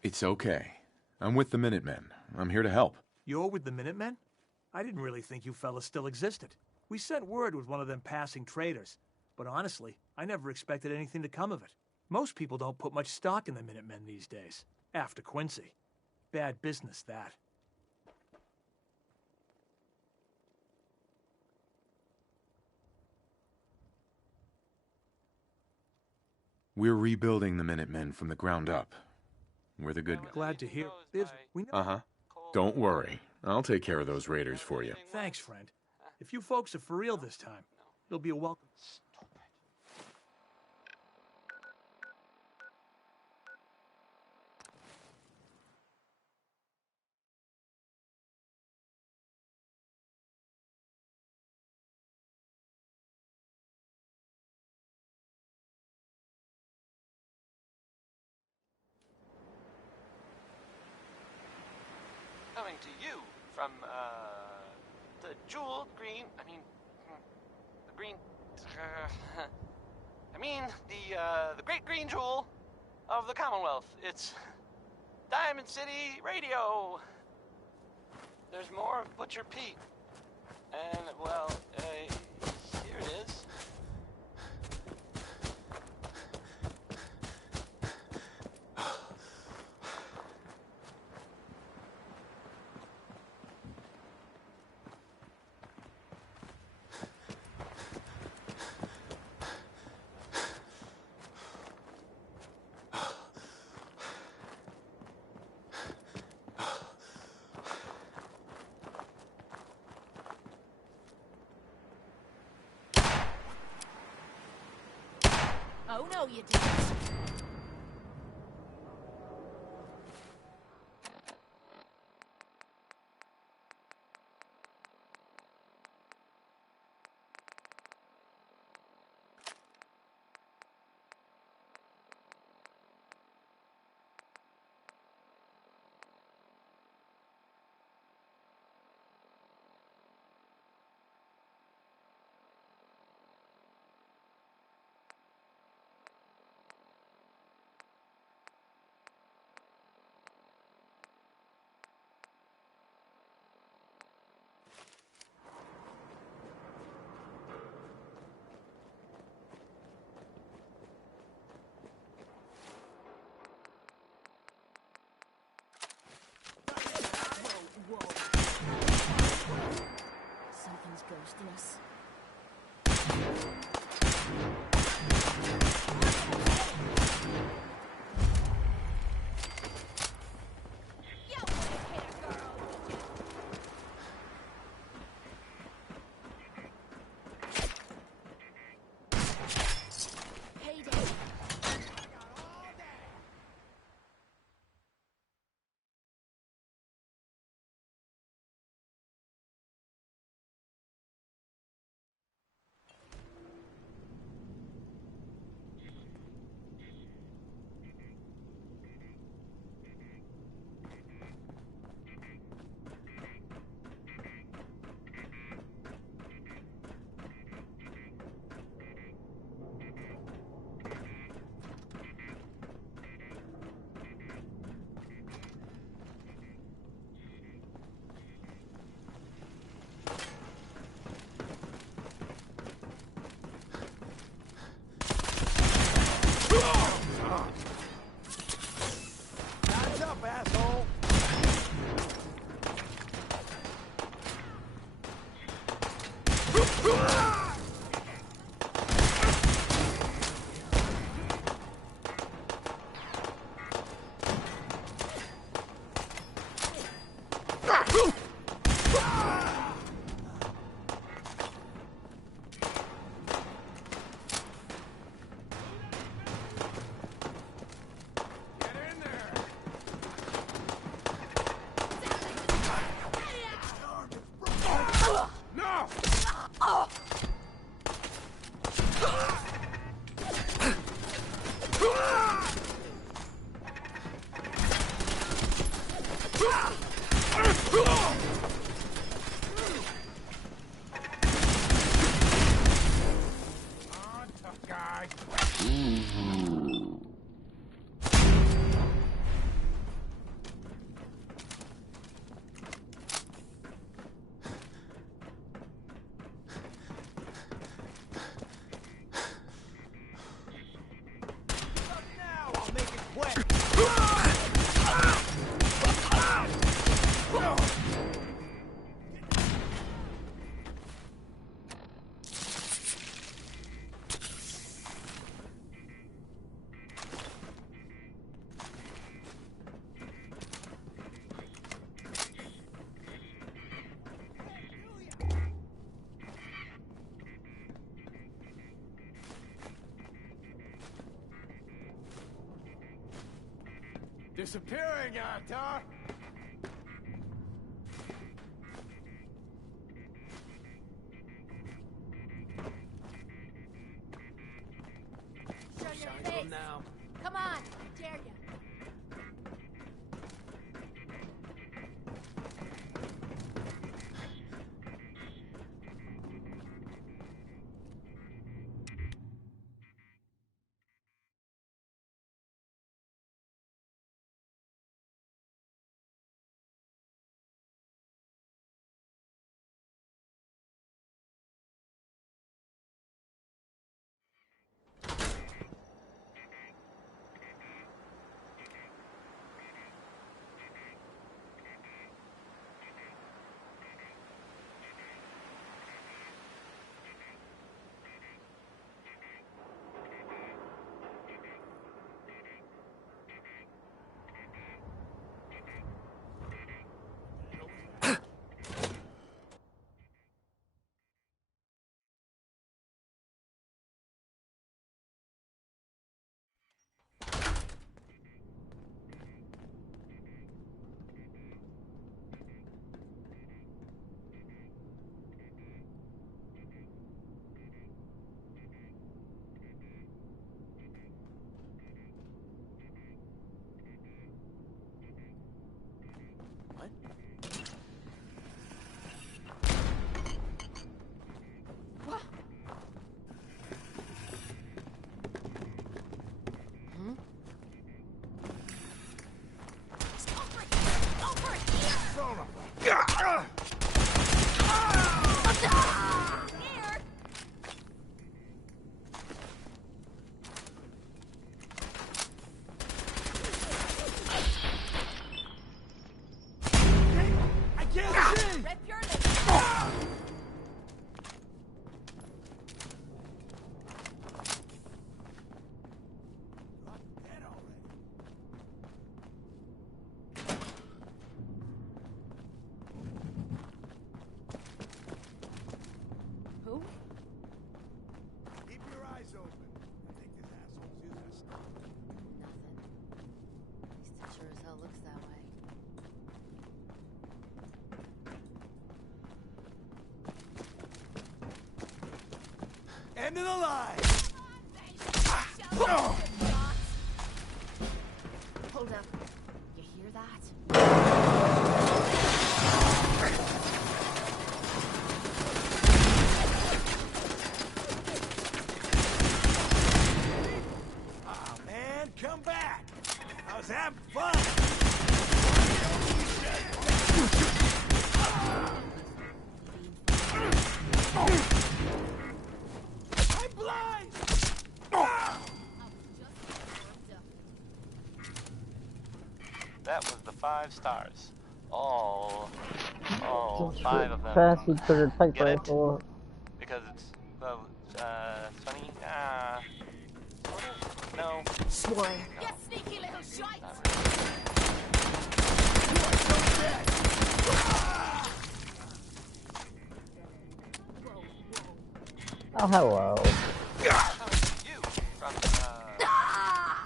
It's okay. I'm with the Minutemen. I'm here to help. You're with the Minutemen? I didn't really think you fellas still existed. We sent word with one of them passing traders, but honestly, I never expected anything to come of it. Most people don't put much stock in the Minutemen these days, after Quincy. Bad business, that. We're rebuilding the Minutemen from the ground up. We're the good guys. Glad to hear. Uh-huh. Don't worry. I'll take care of those raiders for you. Thanks, friend. If you folks are for real this time, it'll be a welcome. Coming to you from, the jeweled green, the green, the great green jewel of the Commonwealth. It's Diamond City Radio. There's more of Butcher Pete. And, well, here it is. Oh, no, you didn't. Disappearing, Arthur! Show your face. Now. Come on, I dare you. End of the line! Hold up. You hear that? Oh man, come back! I was having fun! I'm blind! That was the 5 stars. All 5 of them. Fancy trigger type Get it? rifle. Because it's, well, funny? Sort of? No. Swore. You sneaky little shite! Oh, hello. You from,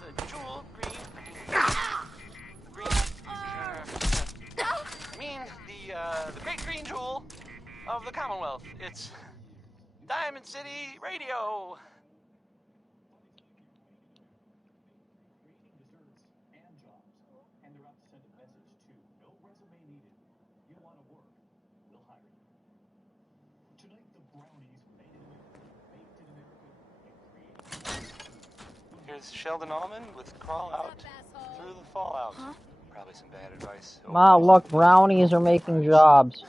the jewel green. I mean, the great green jewel of the Commonwealth. It's Diamond City Radio. Here's Sheldon Allman with Crawl Out Through the Fallout. Probably some bad advice. Wow, look, brownies are making jobs.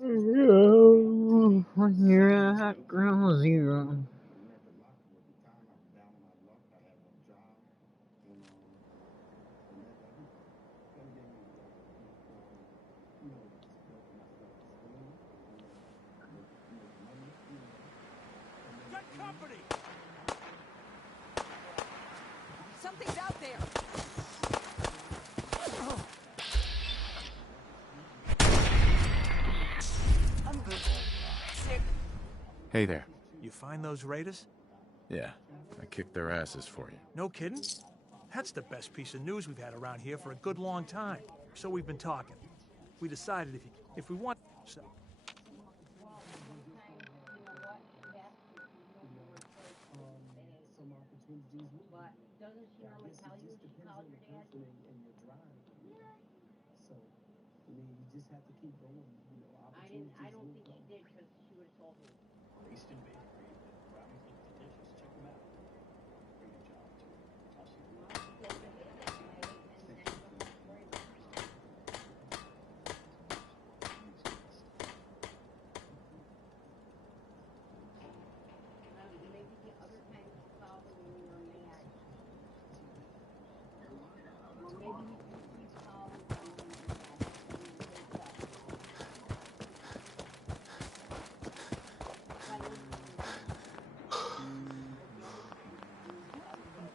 Zero, when you're at ground zero. Got company! Something's out there! I'm sick. Hey there. You find those raiders? Yeah, I kicked their asses for you. No kidding? That's the best piece of news we've had around here for a good long time. So we've been talking. We decided if we want... So. But doesn't she normally tell you she called your dad? I don't think she did because she would have told me. Wasted bakery, the brownies look delicious. Check them out. Great job, too. I'll see you.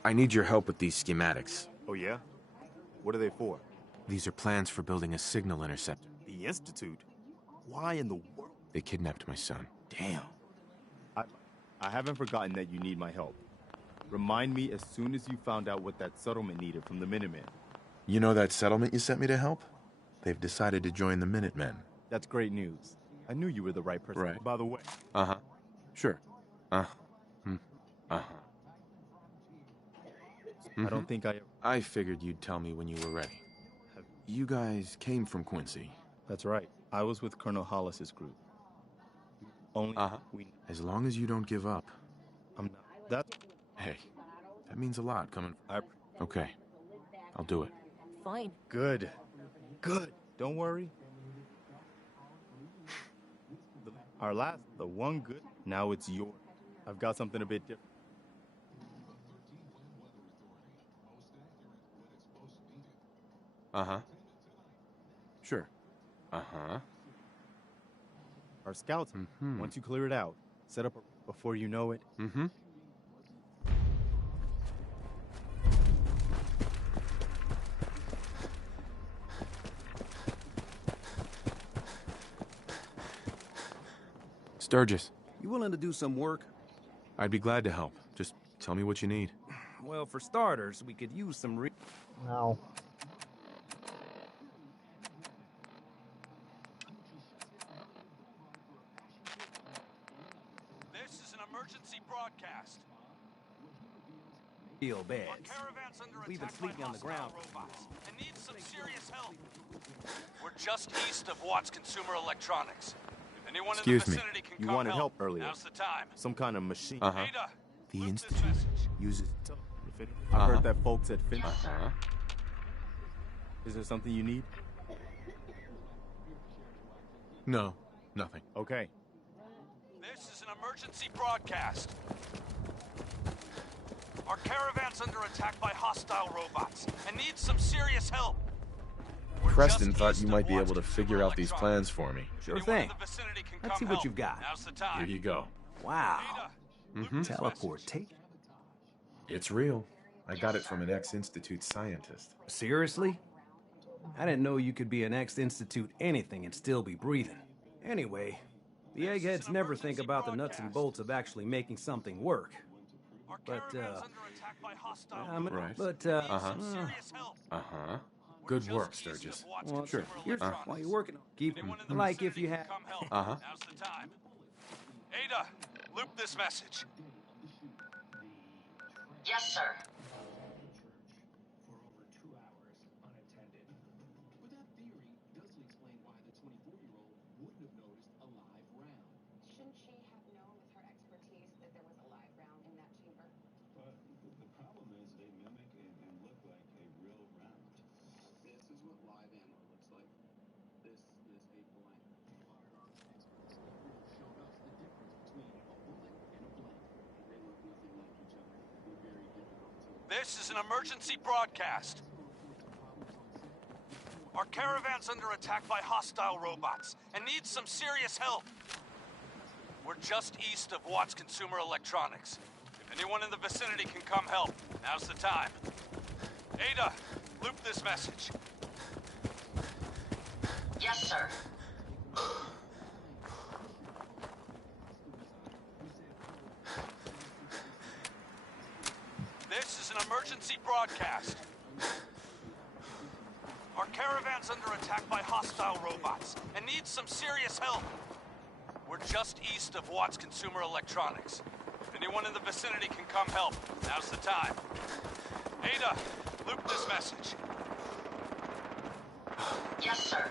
I need your help with these schematics. Oh, yeah? What are they for? These are plans for building a signal interceptor. The Institute? Why in the world? They kidnapped my son. Damn. I haven't forgotten that you need my help. Remind me as soon as you found out what that settlement needed from the Minutemen. You know that settlement you sent me to help? They've decided to join the Minutemen. That's great news. I knew you were the right person. Right. By the way. Uh-huh. Sure. Uh-huh. I don't think I figured you'd tell me when you were ready. You guys came from Quincy. That's right. I was with Colonel Hollis's group. Only As long as you don't give up. I'm not. That's... Hey, that means a lot coming. Okay. I'll do it. Fine. Good. Good. Don't worry. The one good, now it's yours. I've got something a bit different. Uh-huh. Sure. Uh-huh. Our scouts, once you clear it out, set up before you know it. Mm-hmm. Sturgis. You willing to do some work? I'd be glad to help. Just tell me what you need. Well, for starters, we could use some No. This is an emergency broadcast. real bad. Our caravan's under We've been attack sleeping by on the ground. hostile robots and need some serious help. We're just east of Watts Consumer Electronics. If anyone Excuse in the me. vicinity can You come wanted help earlier. Now's the time. Some kind of machine. Uh-huh. Ada, The loop this Institute message. uses... I've heard that folks at Fin... Uh-huh. Is there something you need? No, nothing. Okay. This is an emergency broadcast. Our caravan's under attack by hostile robots and needs some serious help. Preston thought you might be able to figure out these plans for me. Sure thing. Let's see what you've got. Now's the time. Here you go. Wow. Mm-hmm. Teleportate? It's real. I got it from an ex-Institute scientist. Seriously? I didn't know you could be an ex-Institute anything and still be breathing. Anyway, the eggheads never think about the nuts and bolts of actually making something work. But, Right. Good work, Sturgis. Well, Sure. Here's while you're working, keep like if you had. Uh-huh. Now's the time. Ada, loop this message. Yes, sir. Shouldn't she have known with her expertise that there was a live round in that chamber? But the problem is they mimic and look like a real round. This is what live ammo looks like. This is a blank. This is an emergency broadcast. Our caravan's under attack by hostile robots and needs some serious help. We're just east of Watts Consumer Electronics. If anyone in the vicinity can come help, now's the time. Ada, loop this message. Yes, sir. This is an emergency broadcast. Our caravan's under attack by hostile robots and needs some serious help. We're just east of Watts Consumer Electronics. If anyone in the vicinity can come help, now's the time. Ada, loop this message. Yes, sir.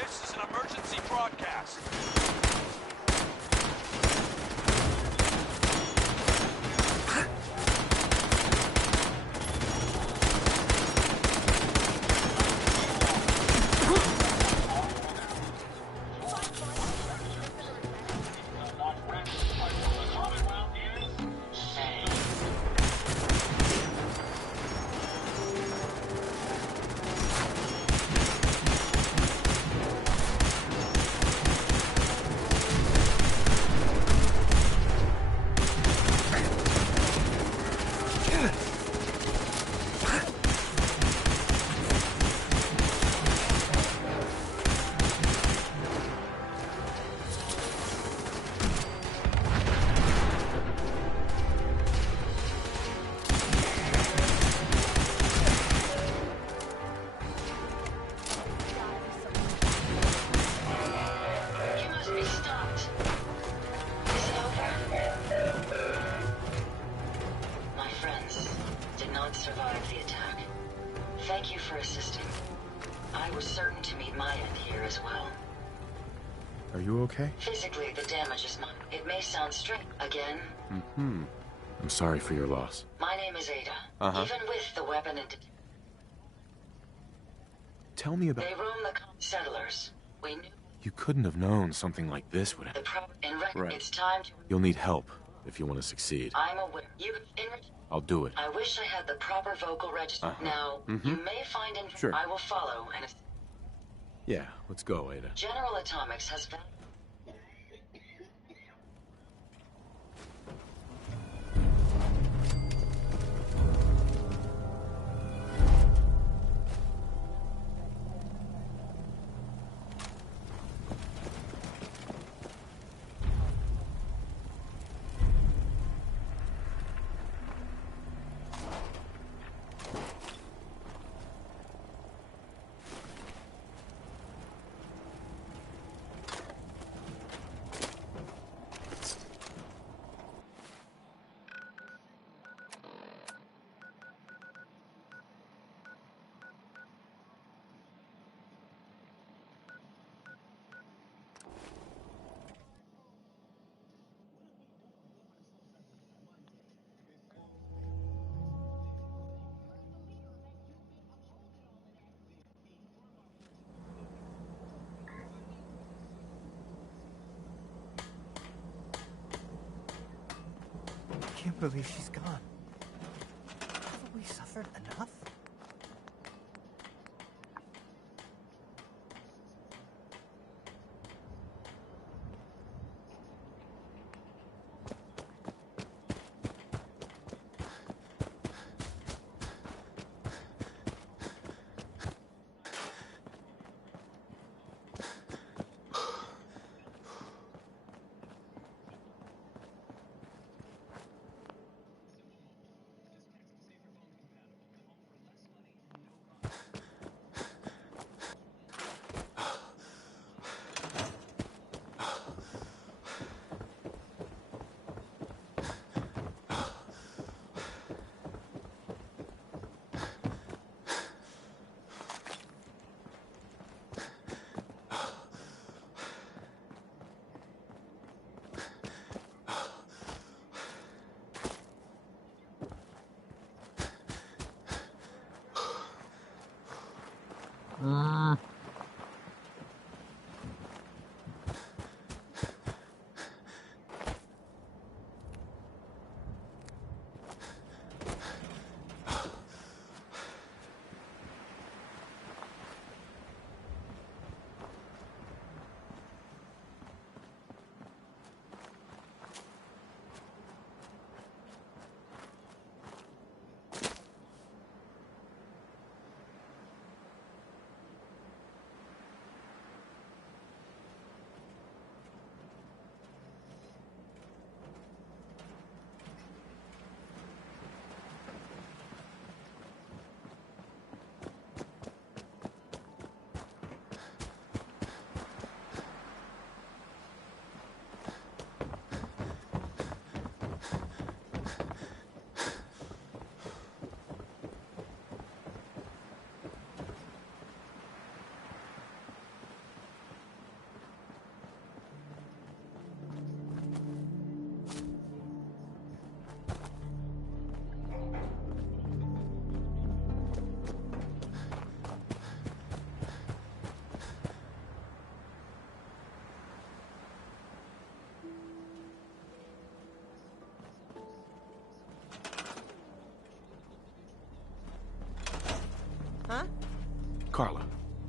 This is an emergency broadcast. Survived the attack. Thank you for assisting. I was certain to meet my end here as well. Are you okay? Physically, the damage is not. It may sound strange. Again, Mm-hmm. I'm sorry for your loss. my name is Ada. Uh-huh. Even with the weapon and... Tell me about... They roam the settlers. We knew You couldn't have known something like this would happen. the problem. Right. It's time to... You'll need help if you want to succeed. I'm aware. You... I'll do it. I wish I had the proper vocal register. Uh-huh. Now, Mhm. you may find... Sure. I will follow and... Yeah, let's go, Ada. General Atomics has... I can't believe she's gone. Haven't we suffered enough?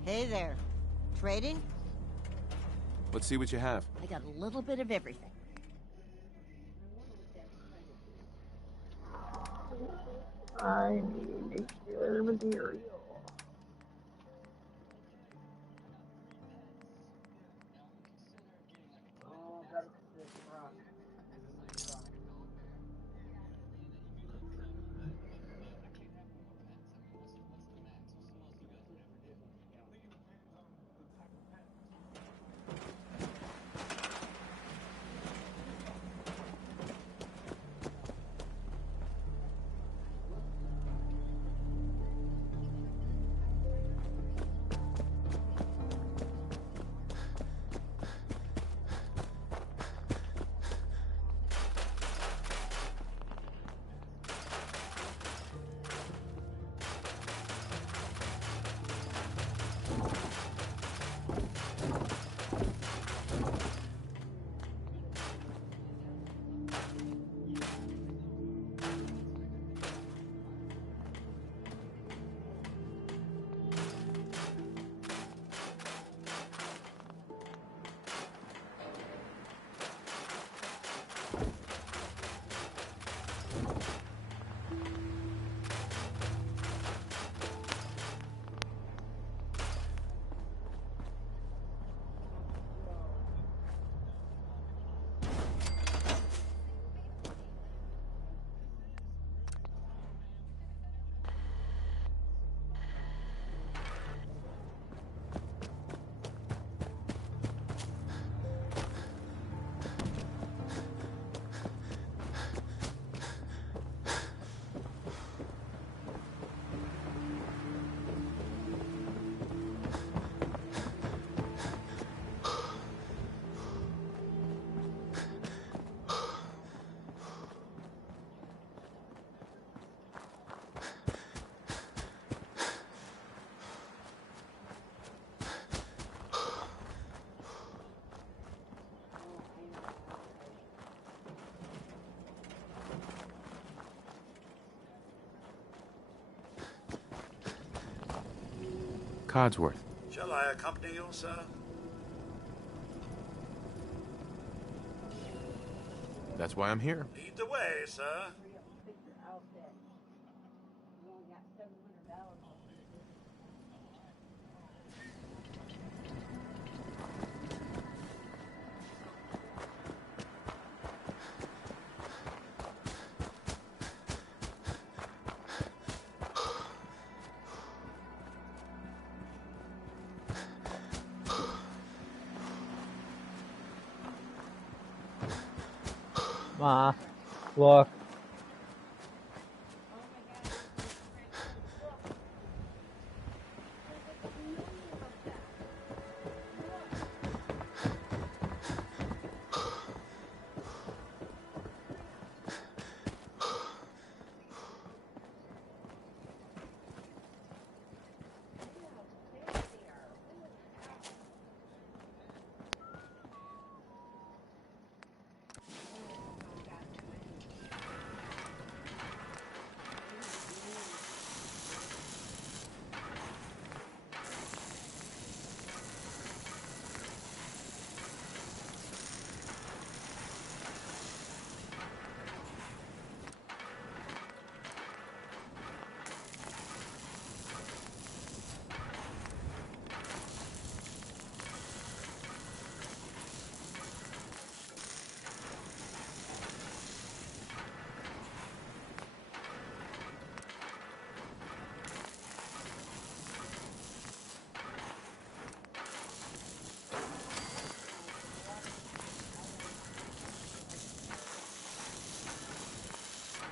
Hey there. Trading? Let's see what you have. I got a little bit of everything. I need nuclear material. Oh, that's this rock. Codsworth. Shall I accompany you, sir? That's why I'm here. Lead the way, sir. Ma, look.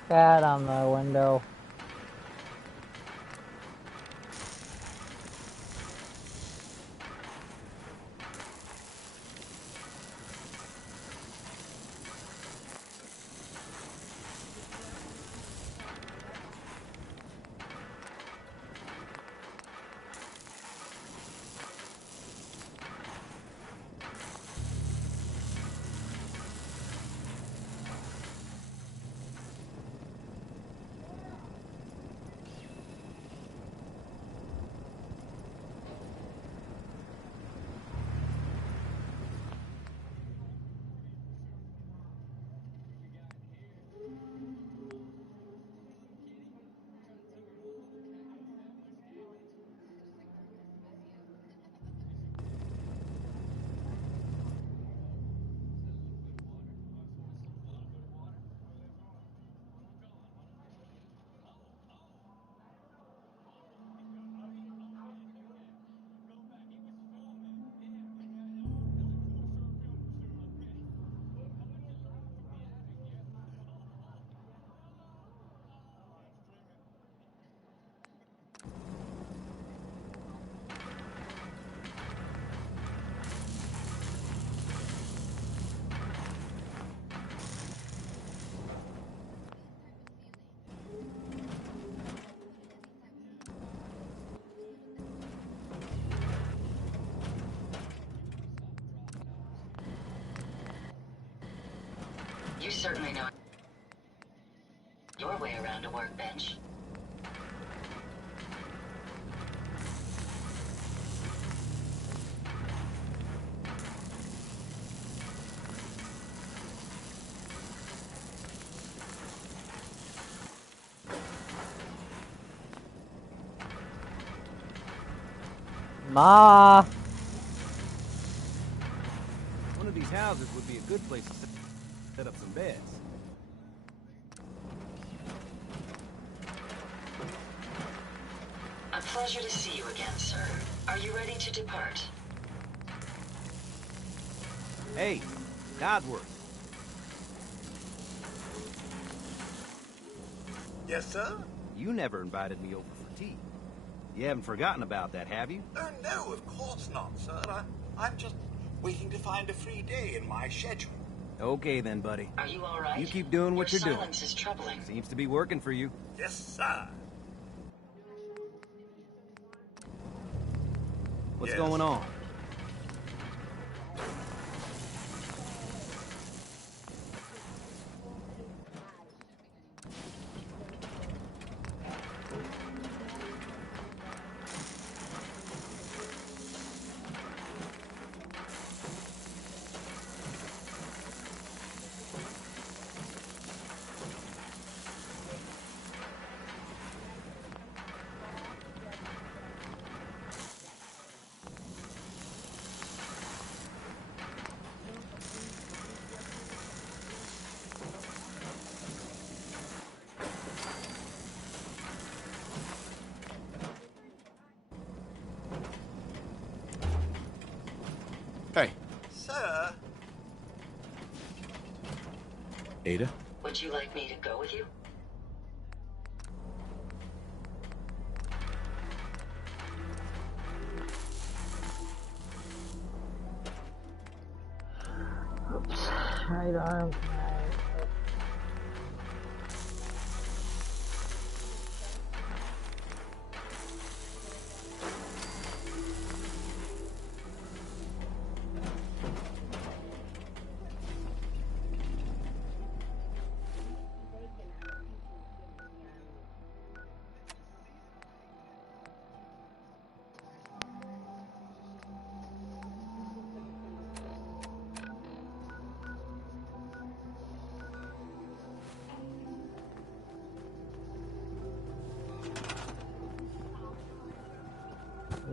Cat on the window. You certainly know your way around a workbench. Ma! One of these houses would be a good place to set up some beds. A pleasure to see you again, sir. Are you ready to depart? Hey, Codsworth. Yes, sir? You never invited me over for tea. You haven't forgotten about that, have you? Oh, no, of course not, sir. I'm just waiting to find a free day in my schedule. Okay then, buddy. Are you all right? You keep doing what Your you're doing. silence is troubling. Seems to be working for you. Yes, sir. What's Yes. going on? Hey, Sir? Ada? Would you like me to go with you? Oops. Right arm.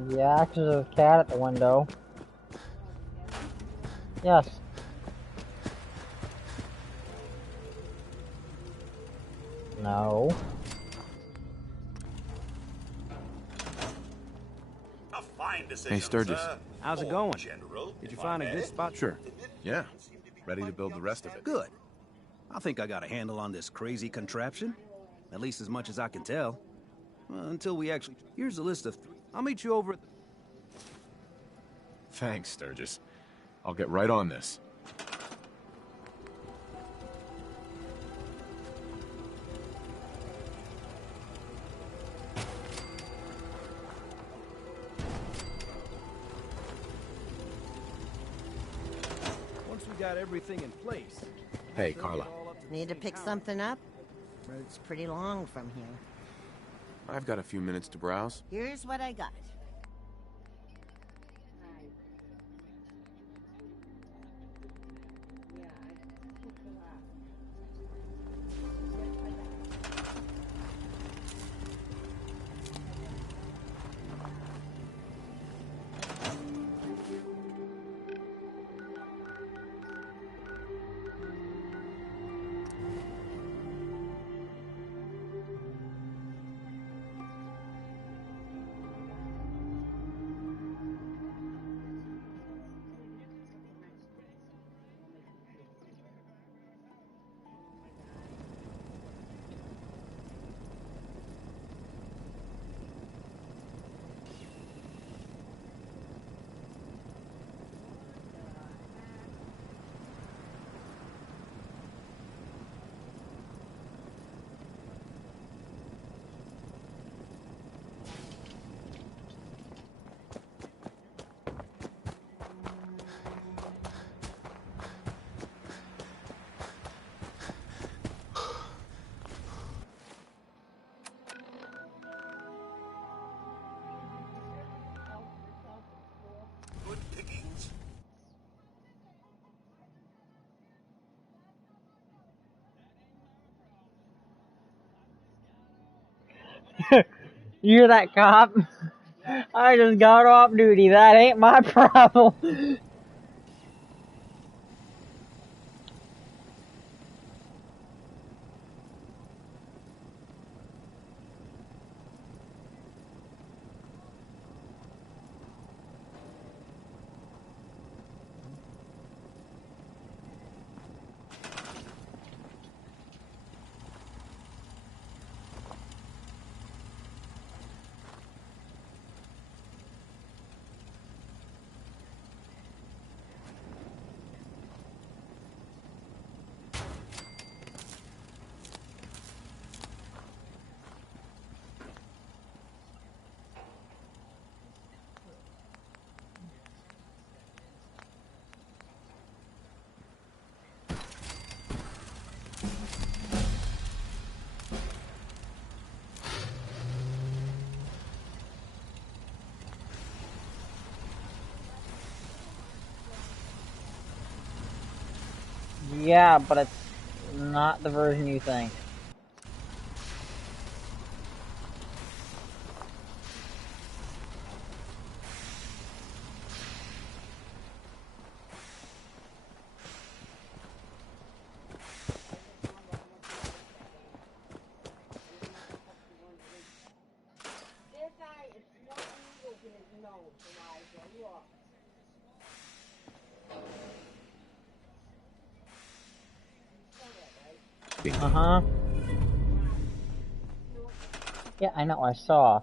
Yeah, there's a cat at the window. Yes. No. A fine decision, Hey, Sturgis. sir. How's it Or going? General, Did you if find I a may. good spot? Sure. Yeah. Ready to build the rest of it. Good. I think I got a handle on this crazy contraption. At least as much as I can tell. Until we actually... Here's a list of... I'll meet you over at the... Thanks, Sturgis. I'll get right on this. Once we got everything in place... Hey, Carla. Need to pick something up? Road's pretty long from here. I've got a few minutes to browse. Here's what I got. You hear that, cop? I just got off duty. That ain't my problem. Yeah, but it's not the version you think. This guy is smoking needles in his nose, Elijah. Look. Uh-huh. Yeah, I know, I saw.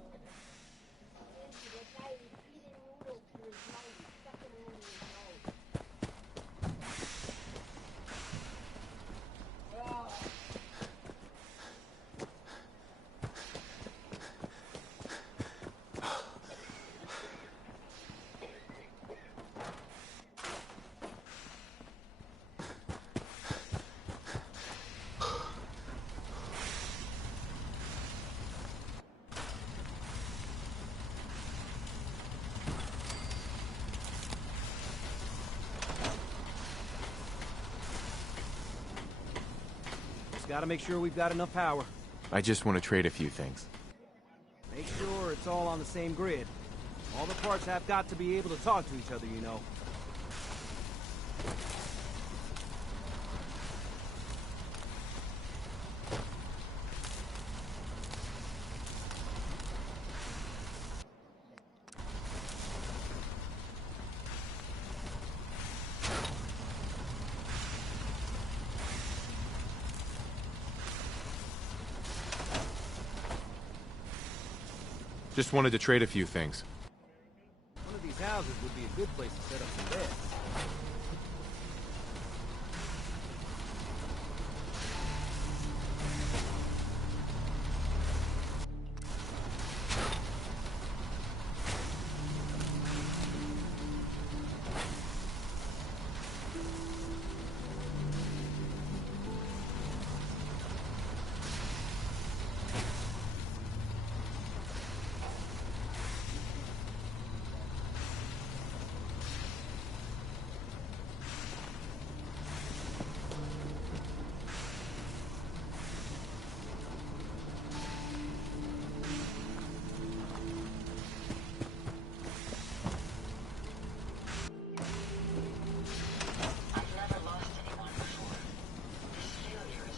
Just gotta make sure we've got enough power. I just want to trade a few things. Make sure it's all on the same grid. All the parts have got to be able to talk to each other, you know. Just wanted to trade a few things. One of these houses would be a good place to set up some beds.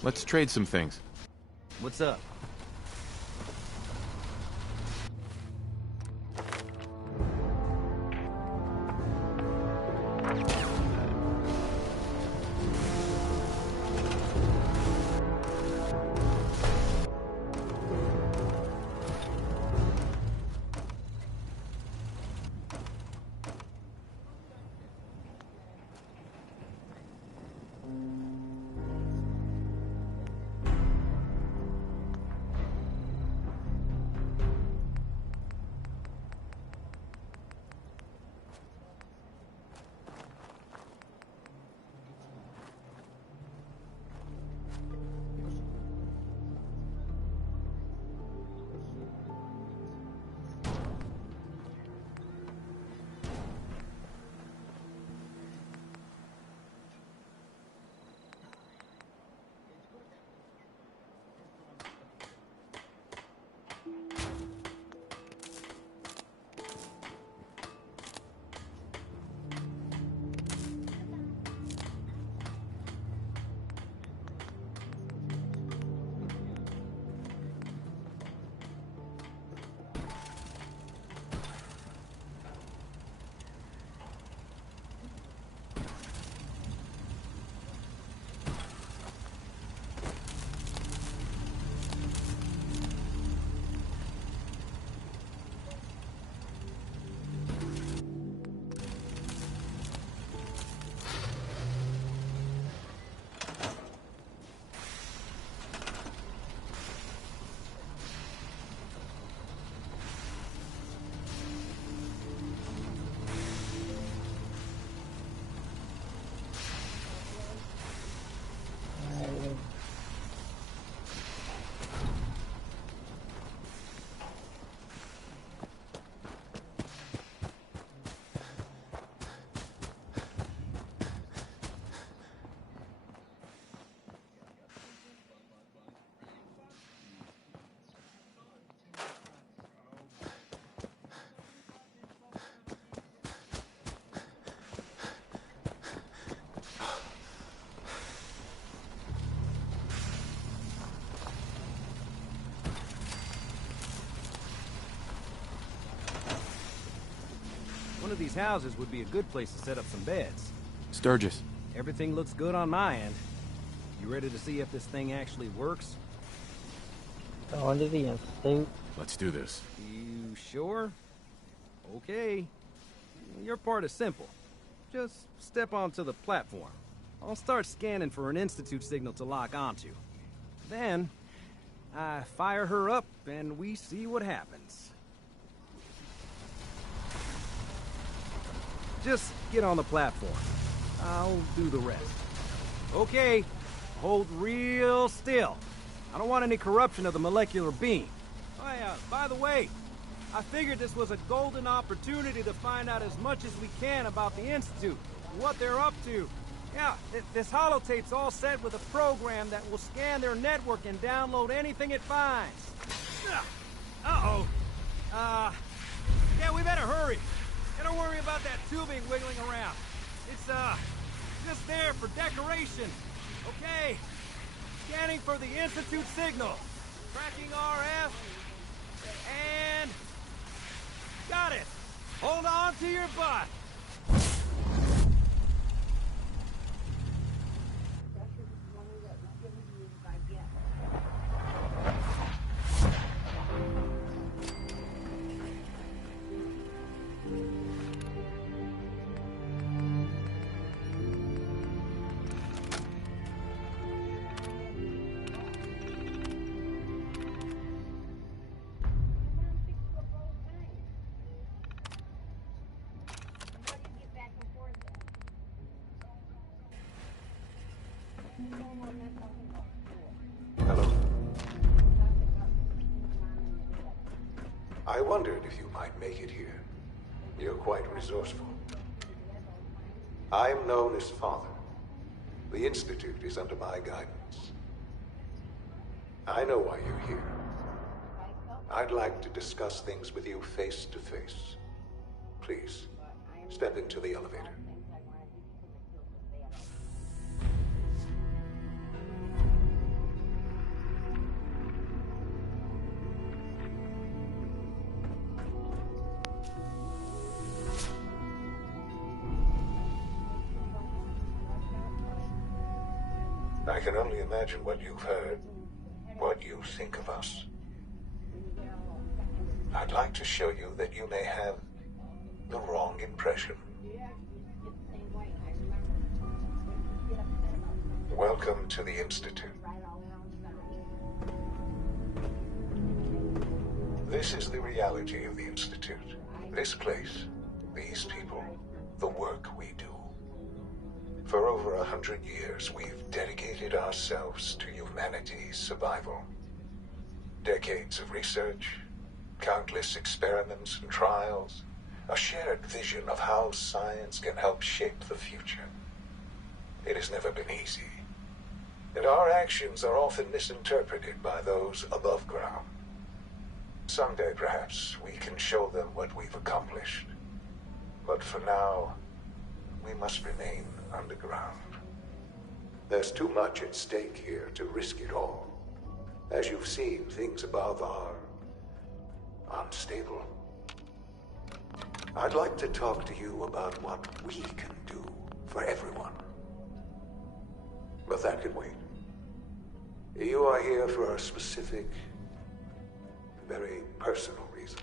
Let's trade some things. What's up? One of these houses would be a good place to set up some beds. Sturgis. Everything looks good on my end. You ready to see if this thing actually works? Going to the institute. Let's do this. You sure? Okay. Your part is simple. Just step onto the platform. I'll start scanning for an institute signal to lock onto. Then, I fire her up and we see what happens. Just get on the platform. I'll do the rest. Okay, hold real still. I don't want any corruption of the molecular beam. Oh yeah, by the way, I figured this was a golden opportunity to find out as much as we can about the Institute, what they're up to. Yeah, this holotape's all set with a program that will scan their network and download anything it finds. Uh-oh. Yeah, we better hurry. And don't worry about that tubing wiggling around. It's, just there for decoration. Okay. Scanning for the Institute signal. Tracking RF. And... got it. Hold on to your butt. Hello? I wondered if you might make it here. You're quite resourceful. I'm known as Father. The Institute is under my guidance. I know why you're here. I'd like to discuss things with you face to face. Please, step into the elevator. I can only imagine what you've heard, what you think of us. I'd like to show you that you may have the wrong impression. Welcome to the Institute. This is the reality of the Institute. This place, these people, the work we do. For over 100 years, we've dedicated ourselves to humanity's survival. Decades of research, countless experiments and trials, a shared vision of how science can help shape the future. It has never been easy, and our actions are often misinterpreted by those above ground. Someday, perhaps, we can show them what we've accomplished. But for now, we must remain underground. There's too much at stake here to risk it all. As you've seen, things above are unstable. I'd like to talk to you about what we can do for everyone. But that can wait. You are here for a specific, very personal reason.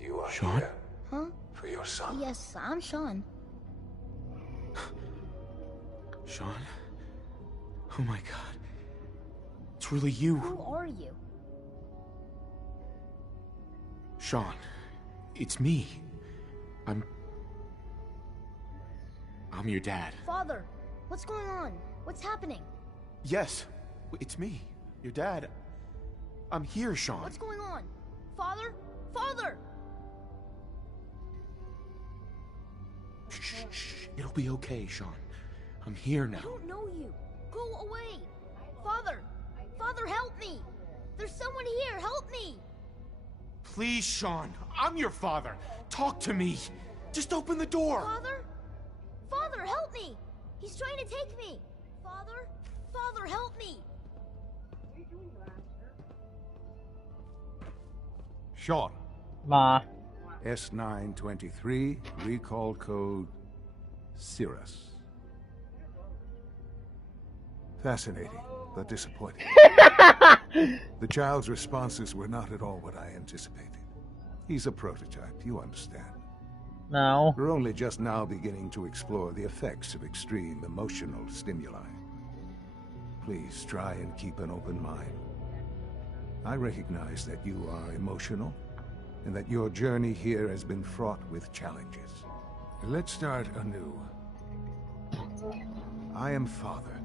You are Sean? here Huh? for your son. Yes, I'm Sean. Sean? Oh my god. It's really you. Who are you? Sean, it's me. I'm your dad. Father, what's going on? What's happening? Yes, it's me, your dad. I'm here, Sean. What's going on? Father? Father! Shh. It'll be okay, Sean. I'm here now. I don't know you. Go away. Father! Father, help me! There's someone here. Help me! Please, Sean. I'm your father. Talk to me. Just open the door. Father? Father, help me! He's trying to take me! Father? Father, help me! Sean. Ma. S923, recall code Cirrus. Fascinating, but disappointing. The child's responses were not at all what I anticipated. He's a prototype, you understand. No. We're only just now beginning to explore the effects of extreme emotional stimuli. Please try and keep an open mind. I recognize that you are emotional, and that your journey here has been fraught with challenges. Let's start anew. I am Father.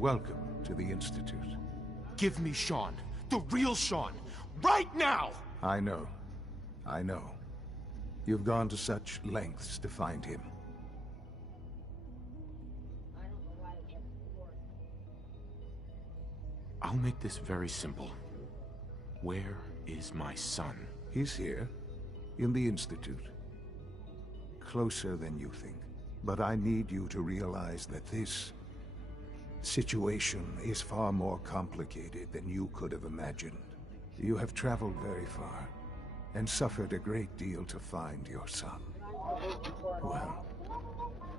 Welcome to the Institute. Give me Sean. The real Sean. Right now! I know. I know. You've gone to such lengths to find him. I'll make this very simple. Where is my son? He's here, in the Institute. Closer than you think. But I need you to realize that this situation is far more complicated than you could have imagined. You have traveled very far, and suffered a great deal to find your son. Well,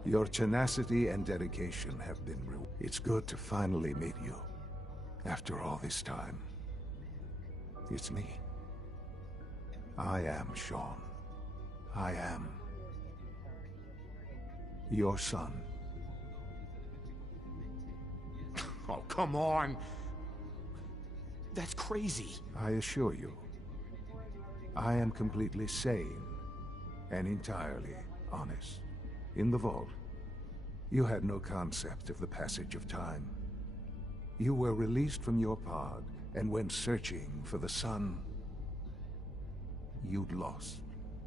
your tenacity and dedication have been rewarded. It's good to finally meet you, after all this time. It's me. I am Sean. I am your son. Oh, come on! That's crazy. I assure you, I am completely sane and entirely honest. In the vault, you had no concept of the passage of time. You were released from your pod and went searching for the son you'd lost.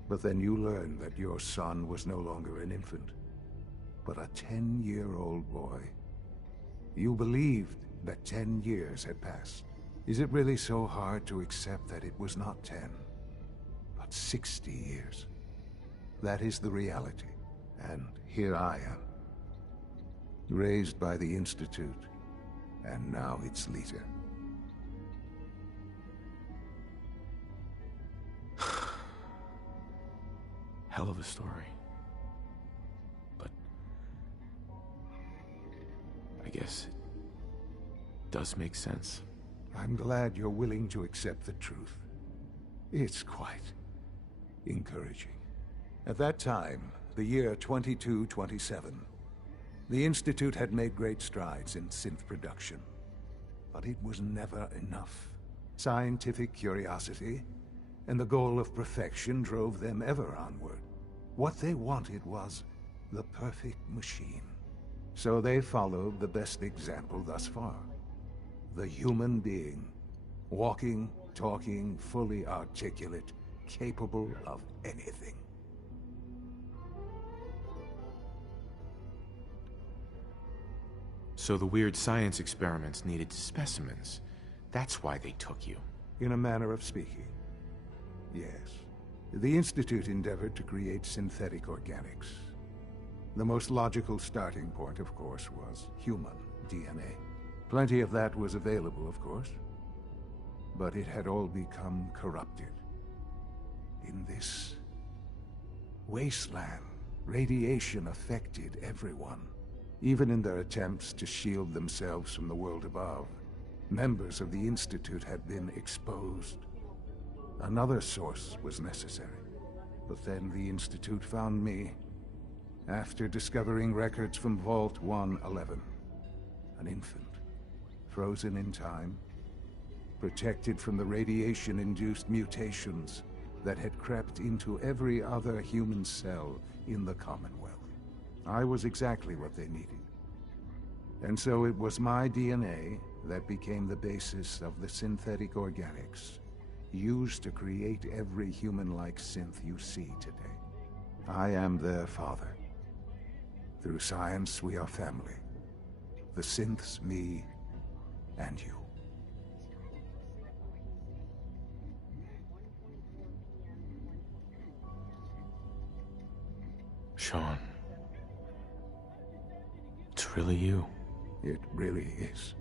But then you learned that your son was no longer an infant, but a 10-year-old boy. You believed that 10 years had passed. Is it really so hard to accept that it was not 10, but 60 years? That is the reality. And here I am, raised by the Institute, and now its leader. Hell of a story. But I guess it does make sense. I'm glad you're willing to accept the truth. It's quite encouraging. At that time, the year 2227, the Institute had made great strides in synth production. But it was never enough. Scientific curiosity and the goal of perfection drove them ever onward. What they wanted was the perfect machine. So they followed the best example thus far. The human being. Walking, talking, fully articulate, capable of anything. So the weird science experiments needed specimens. That's why they took you. In a manner of speaking. Yes. The Institute endeavored to create synthetic organics. The most logical starting point, of course, was human DNA. Plenty of that was available, of course. But it had all become corrupted. In this wasteland, radiation affected everyone. Even in their attempts to shield themselves from the world above, members of the Institute had been exposed. Another source was necessary. But then the Institute found me, after discovering records from Vault 111. An infant, frozen in time, protected from the radiation-induced mutations that had crept into every other human cell in the Commonwealth. I was exactly what they needed. And so it was my DNA that became the basis of the synthetic organics used to create every human-like synth you see today. I am their father. Through science, we are family. The synths, me, and you. Sean. It's really you. It really is.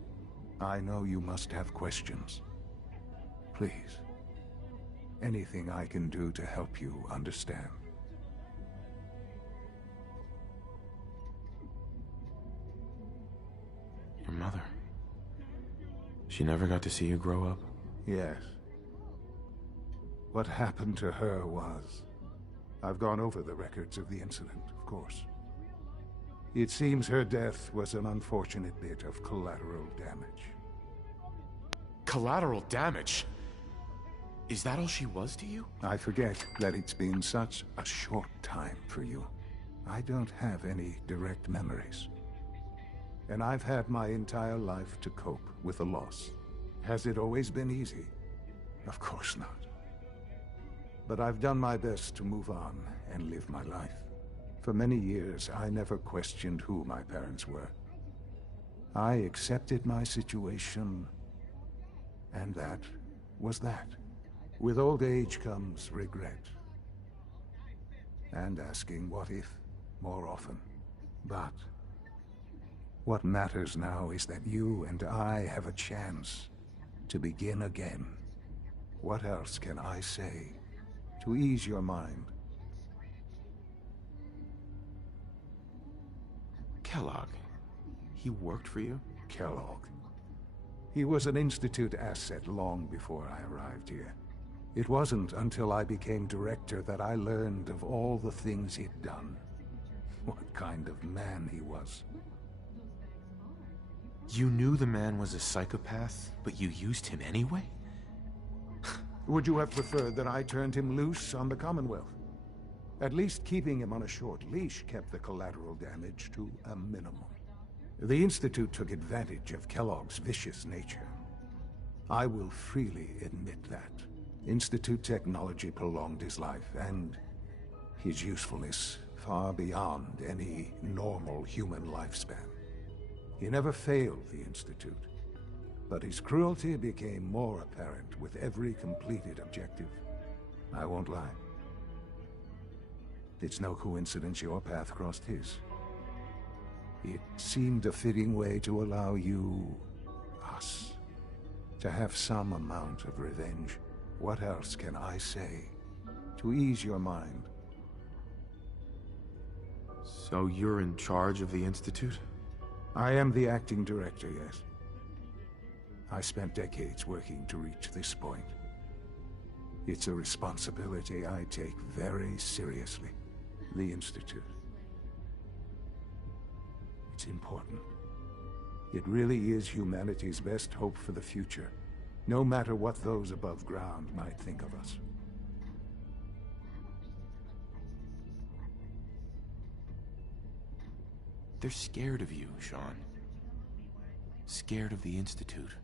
I know you must have questions. Please, anything I can do to help you understand. Your mother. She never got to see you grow up? Yes. What happened to her was... I've gone over the records of the incident, of course. It seems her death was an unfortunate bit of collateral damage. Collateral damage? Is that all she was to you? I forget that it's been such a short time for you. I don't have any direct memories. And I've had my entire life to cope with the loss. Has it always been easy? Of course not. But I've done my best to move on and live my life. For many years, I never questioned who my parents were. I accepted my situation, and that was that. With old age comes regret. And asking what if more often. But what matters now is that you and I have a chance to begin again. What else can I say to ease your mind? Kellogg. He worked for you? Kellogg. He was an Institute asset long before I arrived here. It wasn't until I became director that I learned of all the things he'd done. What kind of man he was. You knew the man was a psychopath, but you used him anyway? Would you have preferred that I turned him loose on the Commonwealth? At least keeping him on a short leash kept the collateral damage to a minimum. The Institute took advantage of Kellogg's vicious nature. I will freely admit that. Institute technology prolonged his life, and his usefulness far beyond any normal human lifespan. He never failed the Institute, but his cruelty became more apparent with every completed objective. I won't lie. It's no coincidence your path crossed his. It seemed a fitting way to allow you, us, to have some amount of revenge. What else can I say to ease your mind? So you're in charge of the Institute? I am the acting director, yes. I spent decades working to reach this point. It's a responsibility I take very seriously. The Institute. It's important. It really is humanity's best hope for the future, no matter what those above ground might think of us. They're scared of you, Sean. Scared of the Institute.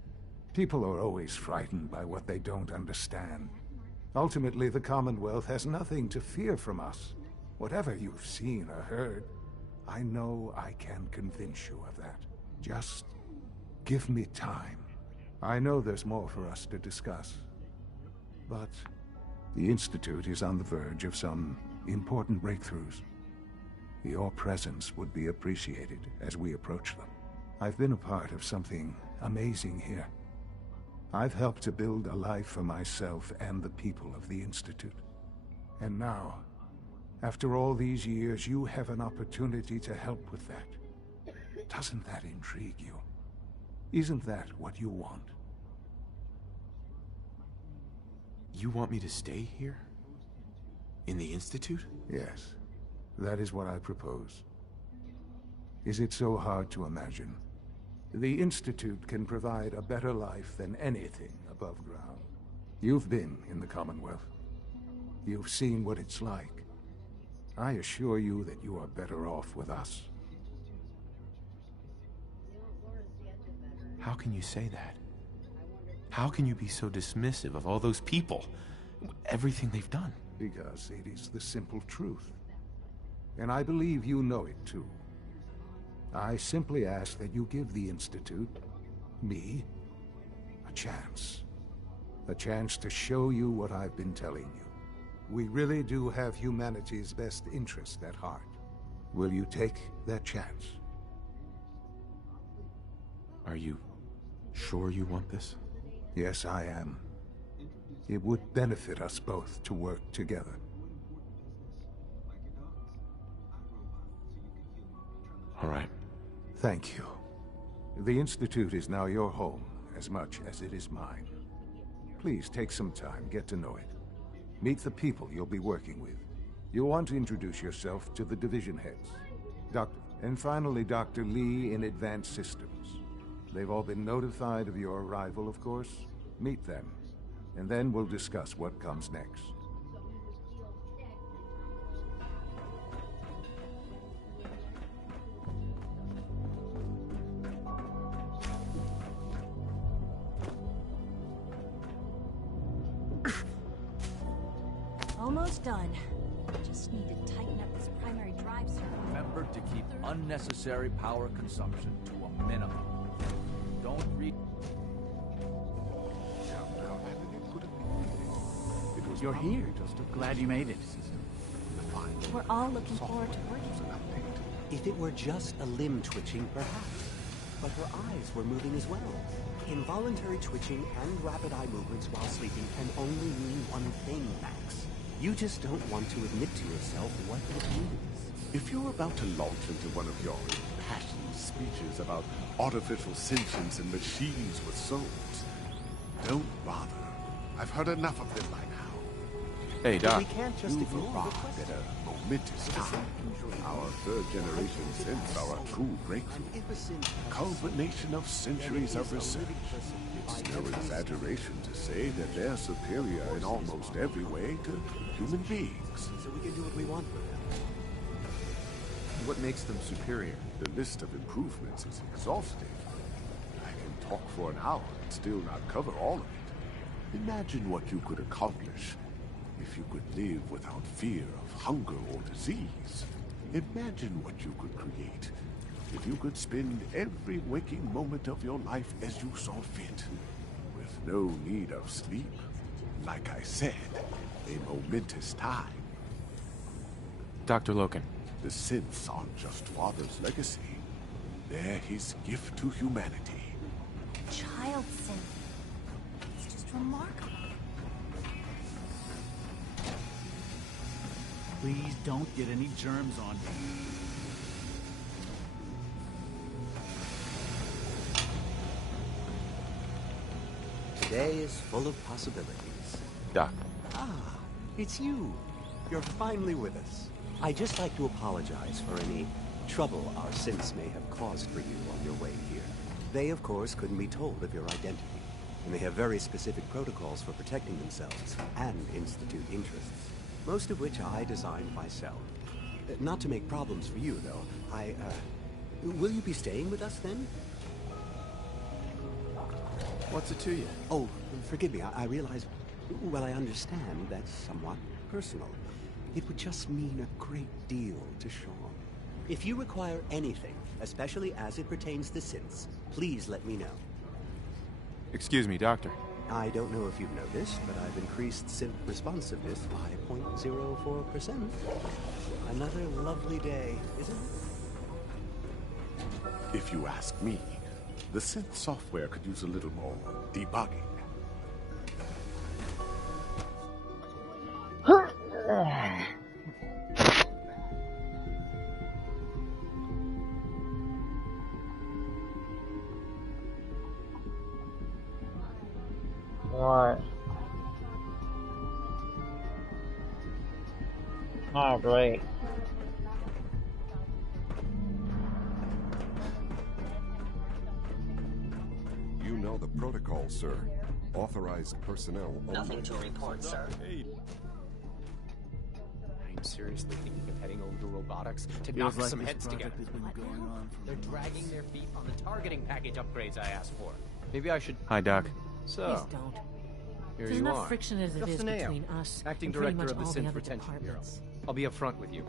People are always frightened by what they don't understand. Ultimately, the Commonwealth has nothing to fear from us. Whatever you've seen or heard, I know I can convince you of that. Just give me time. I know there's more for us to discuss. But the Institute is on the verge of some important breakthroughs. Your presence would be appreciated as we approach them. I've been a part of something amazing here. I've helped to build a life for myself and the people of the Institute. And now, after all these years, you have an opportunity to help with that. Doesn't that intrigue you? Isn't that what you want? You want me to stay here? In the Institute? Yes. That is what I propose. Is it so hard to imagine? The Institute can provide a better life than anything above ground. You've been in the Commonwealth. You've seen what it's like. I assure you that you are better off with us. How can you say that? How can you be so dismissive of all those people? Everything they've done? Because it is the simple truth. And I believe you know it too. I simply ask that you give the Institute, me, a chance. A chance to show you what I've been telling you. We really do have humanity's best interest at heart. Will you take that chance? Are you sure you want this? Yes, I am. It would benefit us both to work together. All right. Thank you. The Institute is now your home, as much as it is mine. Please take some time, get to know it. Meet the people you'll be working with. You'll want to introduce yourself to the division heads. And finally, Dr. Lee in Advanced Systems. They've all been notified of your arrival, of course. Meet them, and then we'll discuss what comes next. Almost done. Just need to tighten up this primary drive circuit. Remember to keep unnecessary power consumption to a minimum. Don't read. You're here. Glad you made it. We're all looking forward to working. If it were just a limb twitching, perhaps. But her eyes were moving as well. Involuntary twitching and rapid eye movements while sleeping can only mean one thing, Max. You just don't want to admit to yourself what it means. If you're about to launch into one of your impassioned speeches about artificial sentience and machines with souls, don't bother. I've heard enough of them by now. Hey, Doc. We can't just You've ignore the arrived question. at a momentous time. Our third-generation synths are a true breakthrough. A culmination of centuries of research. It's no exaggeration to say that they're superior in almost every way to human beings. So we can do what we want with them. What makes them superior? The list of improvements is exhaustive. I can talk for an hour and still not cover all of it. Imagine what you could accomplish if you could live without fear of hunger or disease. Imagine what you could create if you could spend every waking moment of your life as you saw fit, with no need of sleep. Like I said, a momentous time. Dr. Loken. The synths aren't just Father's legacy. They're his gift to humanity. Child synth. It's just remarkable. Please don't get any germs on me. Today is full of possibilities. Doc. Ah, it's you. You're finally with us. I'd just like to apologize for any trouble our synths may have caused for you on your way here. They, of course, couldn't be told of your identity, and they have very specific protocols for protecting themselves and Institute interests, most of which I designed myself. Not to make problems for you, though. Will you be staying with us, then? What's it to you? Oh, forgive me. I realize... Well, I understand that's somewhat personal. It would just mean a great deal to Sean. If you require anything, especially as it pertains to synths, please let me know. Excuse me, Doctor. I don't know if you've noticed, but I've increased synth responsiveness by 0.04%. Another lovely day, isn't it? If you ask me, the synth software could use a little more debugging. What? Oh, great. You know the protocol, sir. Authorized personnel only. Nothing to report, sir. I'm seriously thinking of heading over to robotics to Feels knock like some this heads together. project has been going on for They're dragging their feet on the targeting package upgrades I asked for. Maybe I should... Hi, Doc. So, Please don't. here There's you enough are. friction as it is Fineo, between us acting and pretty director much of the all the Synth other Retention Bureau. departments. I'll be upfront with you.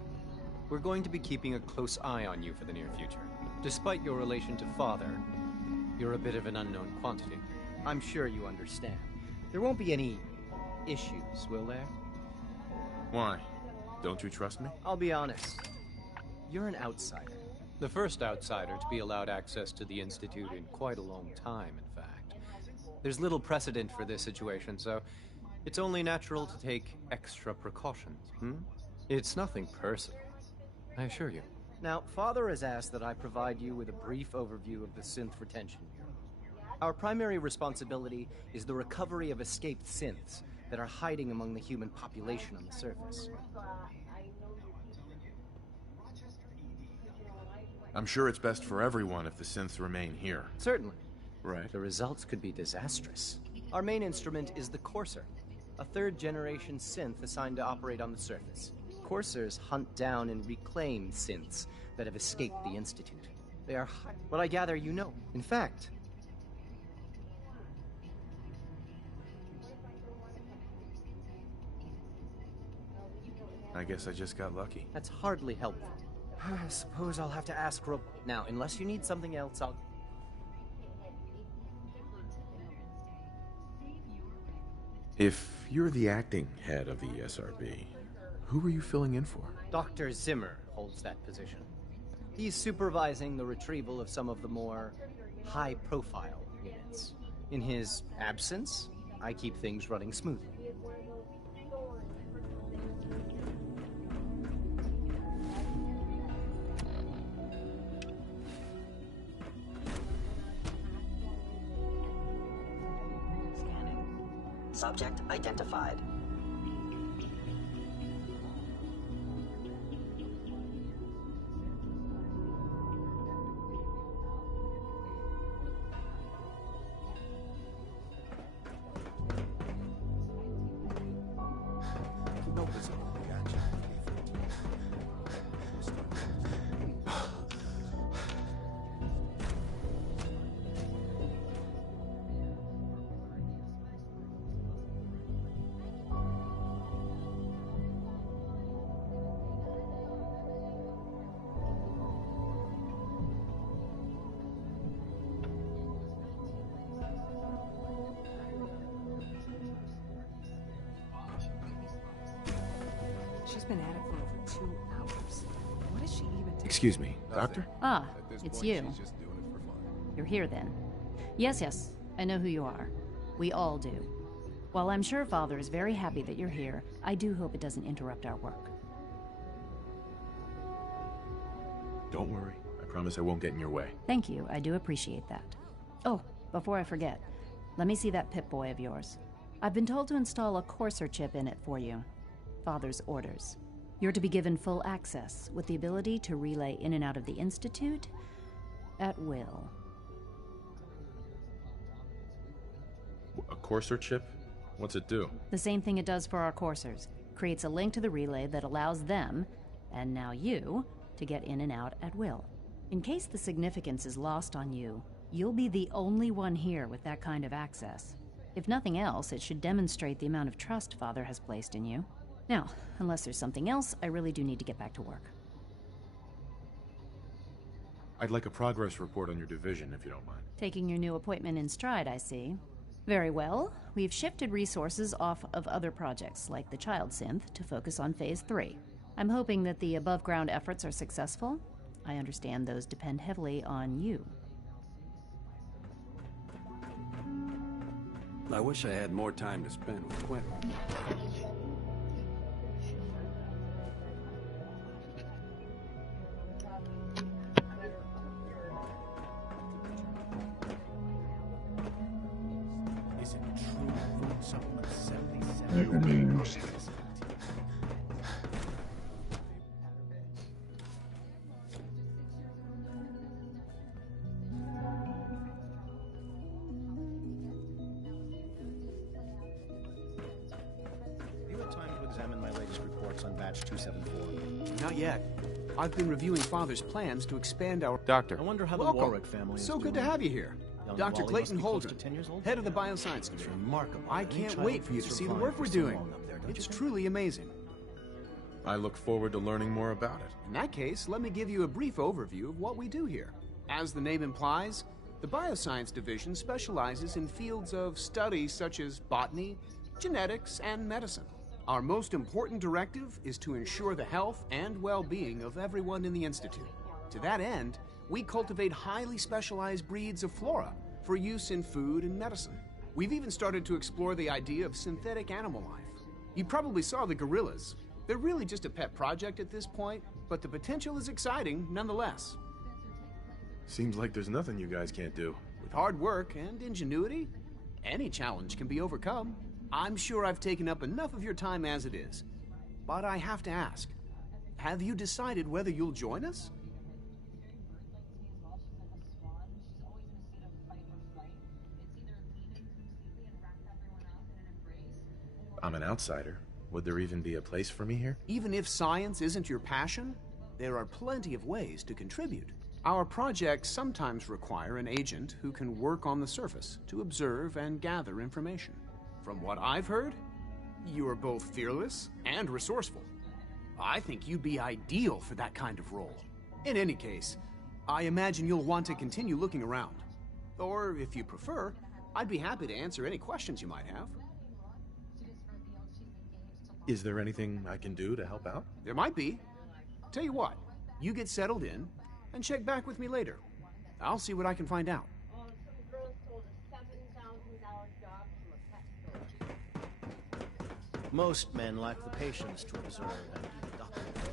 We're going to be keeping a close eye on you for the near future. Despite your relation to Father, you're a bit of an unknown quantity. I'm sure you understand. There won't be any issues, will there? Why? Don't you trust me? I'll be honest. You're an outsider. The first outsider to be allowed access to the Institute in quite a long time, in fact. There's little precedent for this situation, so It's only natural to take extra precautions, It's nothing personal, I assure you. Now, Father has asked that I provide you with a brief overview of the Synth Retention Bureau. Our primary responsibility is the recovery of escaped synths that are hiding among the human population on the surface. I'm sure it's best for everyone if the synths remain here. Certainly. Right. The results could be disastrous. Our main instrument is the Courser, a third-generation synth assigned to operate on the surface. Coursers hunt down and reclaim synths that have escaped the Institute. They are what I gather you know. In fact, I guess I just got lucky. that's hardly helpful. I suppose I'll have to ask Now, unless you need something else, I'll... If you're the acting head of the SRB, who are you filling in for? Dr. Zimmer holds that position. He's supervising the retrieval of some of the more high-profile units. In his absence, I keep things running smoothly. Subject identified. No visible reaction. She's been at it for over 2 hours. What is she even doing? Excuse me, Doctor? Ah, it's you. You're here then. Yes, I know who you are. We all do. While I'm sure Father is very happy that you're here, I do hope it doesn't interrupt our work. Don't worry. I promise I won't get in your way. Thank you, I do appreciate that. Oh, before I forget, let me see that Pip-Boy of yours. I've been told to install a Courser chip in it for you. Father's orders. You're to be given full access, with the ability to relay in and out of the Institute at will. A Courser chip? What's it do? The same thing it does for our coursers. Creates a link to the relay that allows them, and now you, to get in and out at will. In case the significance is lost on you, you'll be the only one here with that kind of access. If nothing else, it should demonstrate the amount of trust Father has placed in you. Now, unless there's something else, I really do need to get back to work. I'd like a progress report on your division, if you don't mind. Taking your new appointment in stride, I see. Very well. We've shifted resources off of other projects, like the Child Synth, to focus on Phase 3. I'm hoping that the above-ground efforts are successful. I understand those depend heavily on you. I wish I had more time to spend with Quentin. Is it true food supplement 77? You made no sense. You had time to examine my latest reports on batch 274. Not yet. I've been reviewing Father's plans to expand our... Doctor. I wonder how Welcome. the Warwick family is So good doing. to have you here. Young Dr. Wally Clayton must be close to Holdren, 10 years old. head of the Bioscience Division. Remarkable. I Any can't child wait for can you to see the survive work for we're so doing. long up there, don't It's you? truly amazing. I look forward to learning more about it. In that case, let me give you a brief overview of what we do here. As the name implies, the Bioscience Division specializes in fields of study such as botany, genetics, and medicine. Our most important directive is to ensure the health and well-being of everyone in the Institute. To that end, we cultivate highly specialized breeds of flora for use in food and medicine. We've even started to explore the idea of synthetic animal life. You probably saw the gorillas. They're really just a pet project at this point, but the potential is exciting nonetheless. Seems like there's nothing you guys can't do. With hard work and ingenuity, any challenge can be overcome. I'm sure I've taken up enough of your time as it is. But I have to ask, have you decided whether you'll join us? I'm an outsider. Would there even be a place for me here? Even if science isn't your passion, there are plenty of ways to contribute. Our projects sometimes require an agent who can work on the surface to observe and gather information. From what I've heard, you are both fearless and resourceful. I think you'd be ideal for that kind of role. In any case, I imagine you'll want to continue looking around. Or, if you prefer, I'd be happy to answer any questions you might have. Is there anything I can do to help out? There might be. Tell you what, you get settled in, and check back with me later. I'll see what I can find out. Most men lack the patience to observe and document the plan.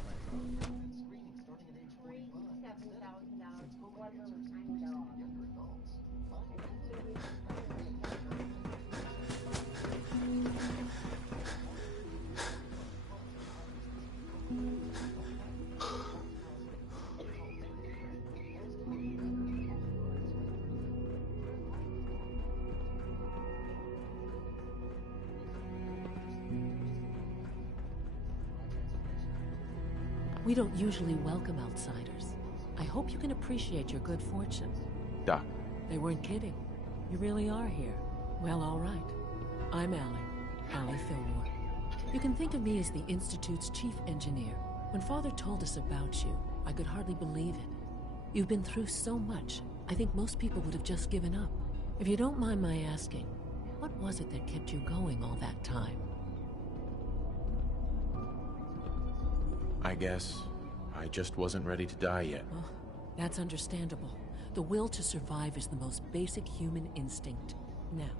We don't usually welcome outsiders. I hope you can appreciate your good fortune. Doc. They weren't kidding. You really are here. Well, all right. I'm Allie Fillmore. You can think of me as the Institute's chief engineer. When Father told us about you, I could hardly believe it. You've been through so much, I think most people would have just given up. If you don't mind my asking, what was it that kept you going all that time? I guess I just wasn't ready to die yet. Well, that's understandable. The will to survive is the most basic human instinct. Now,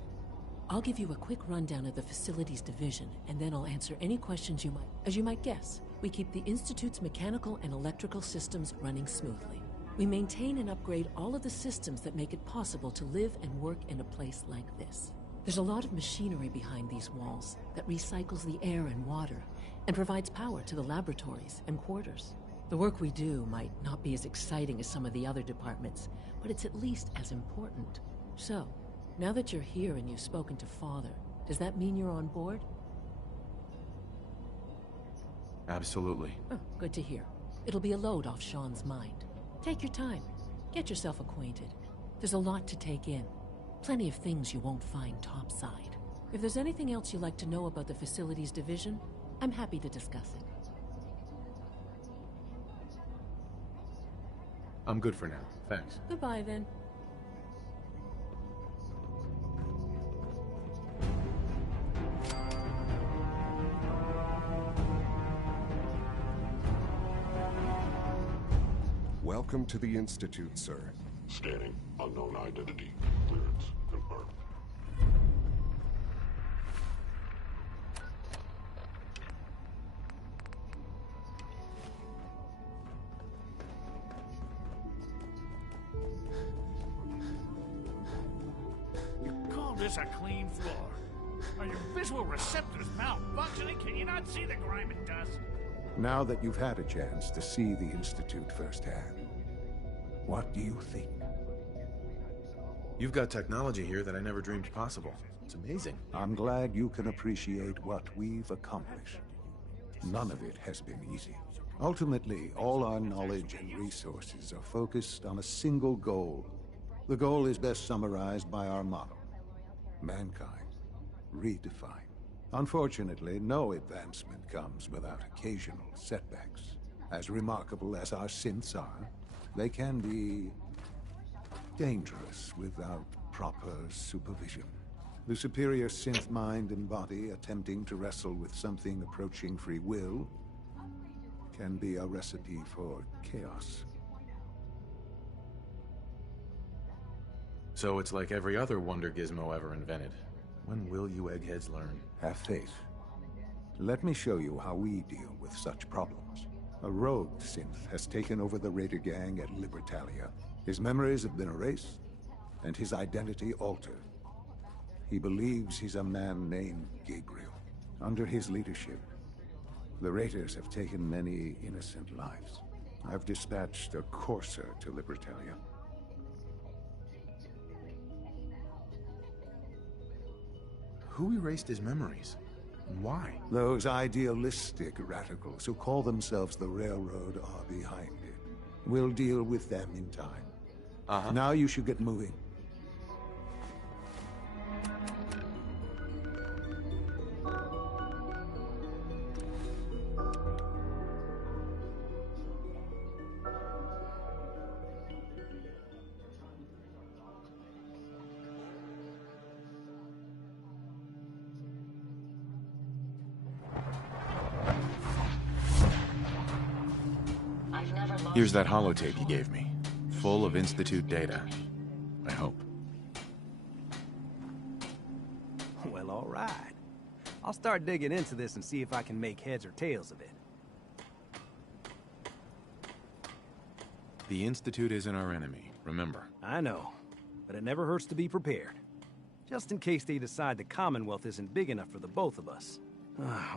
I'll give you a quick rundown of the facilities division, and then I'll answer any questions you might... As you might guess, we keep the Institute's mechanical and electrical systems running smoothly. We maintain and upgrade all of the systems that make it possible to live and work in a place like this. There's a lot of machinery behind these walls that recycles the air and water and provides power to the laboratories and quarters. The work we do might not be as exciting as some of the other departments, but it's at least as important. So, now that you're here and you've spoken to Father, does that mean you're on board? Absolutely. Oh, good to hear. It'll be a load off Sean's mind. Take your time. Get yourself acquainted. There's a lot to take in. Plenty of things you won't find topside. If there's anything else you'd like to know about the facilities division, I'm happy to discuss it. I'm good for now. Thanks. Goodbye, then. Welcome to the Institute, sir. Scanning. Unknown identity. Clearance confirmed. Call this a clean floor? Are your visual receptors malfunctioning? Can you not see the grime and dust? Now that you've had a chance to see the Institute firsthand, what do you think? You've got technology here that I never dreamed possible. It's amazing. I'm glad you can appreciate what we've accomplished. None of it has been easy. Ultimately, all our knowledge and resources are focused on a single goal. The goal is best summarized by our motto: mankind, redefined. Unfortunately, no advancement comes without occasional setbacks. As remarkable as our synths are, they can be dangerous without proper supervision. The superior synth mind and body attempting to wrestle with something approaching free will can be a recipe for chaos. So it's like every other wonder gizmo ever invented. When will you eggheads learn? Have faith. Let me show you how we deal with such problems. A rogue synth has taken over the Raider gang at Libertalia. His memories have been erased, and his identity altered. He believes he's a man named Gabriel. Under his leadership, the Raiders have taken many innocent lives. I've dispatched a courser to Libertalia. Who erased his memories? And why? Those idealistic radicals who call themselves the Railroad are behind it. We'll deal with them in time. Now you should get moving. Here's that holotape you gave me, full of Institute data. I hope. Well, all right. I'll start digging into this and see if I can make heads or tails of it. The Institute isn't our enemy, remember. I know, but it never hurts to be prepared. Just in case they decide the Commonwealth isn't big enough for the both of us.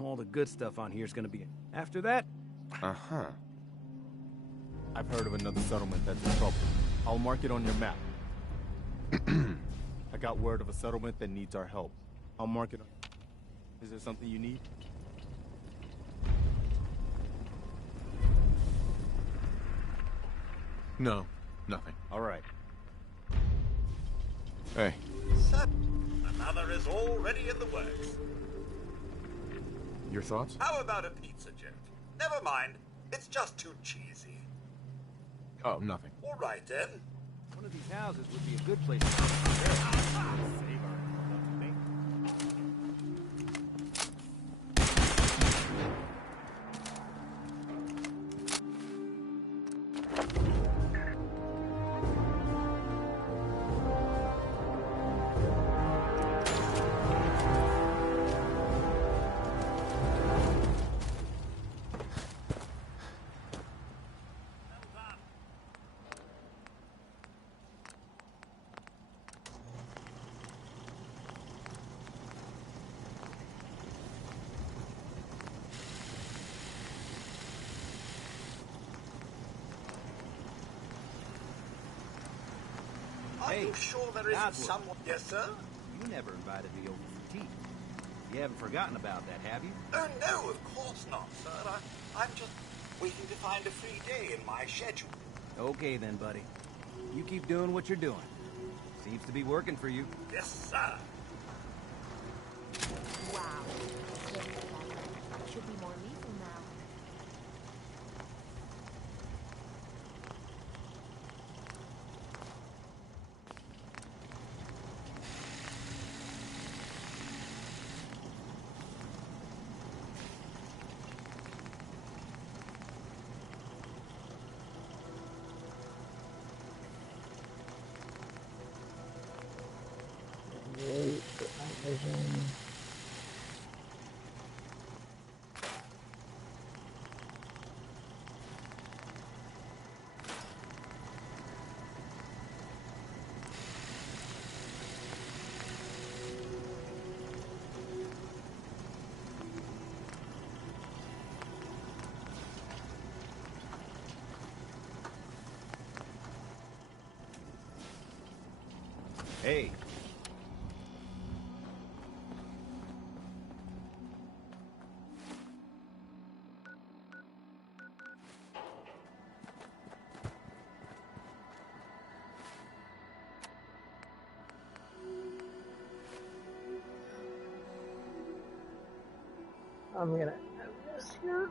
All the good stuff on here is gonna be... After that... I've heard of another settlement that's in trouble. I'll mark it on your map. I got word of a settlement that needs our help. I'll mark it on... Is there something you need? No, nothing. All right. Hey. Another is already in the works. Your thoughts? How about a pizza joke? Never mind. It's just too cheesy. Oh, nothing. All right, then. One of these houses would be a good place to save our... Are you sure there isn't someone... Yes, sir? You never invited me over for tea. You haven't forgotten about that, have you? Oh, no, of course not, sir. I'm just waiting to find a free day in my schedule. Okay then, buddy. You keep doing what you're doing. Seems to be working for you. Yes, sir. Wow. Should be more lethal now. Hey. I'm gonna end this here.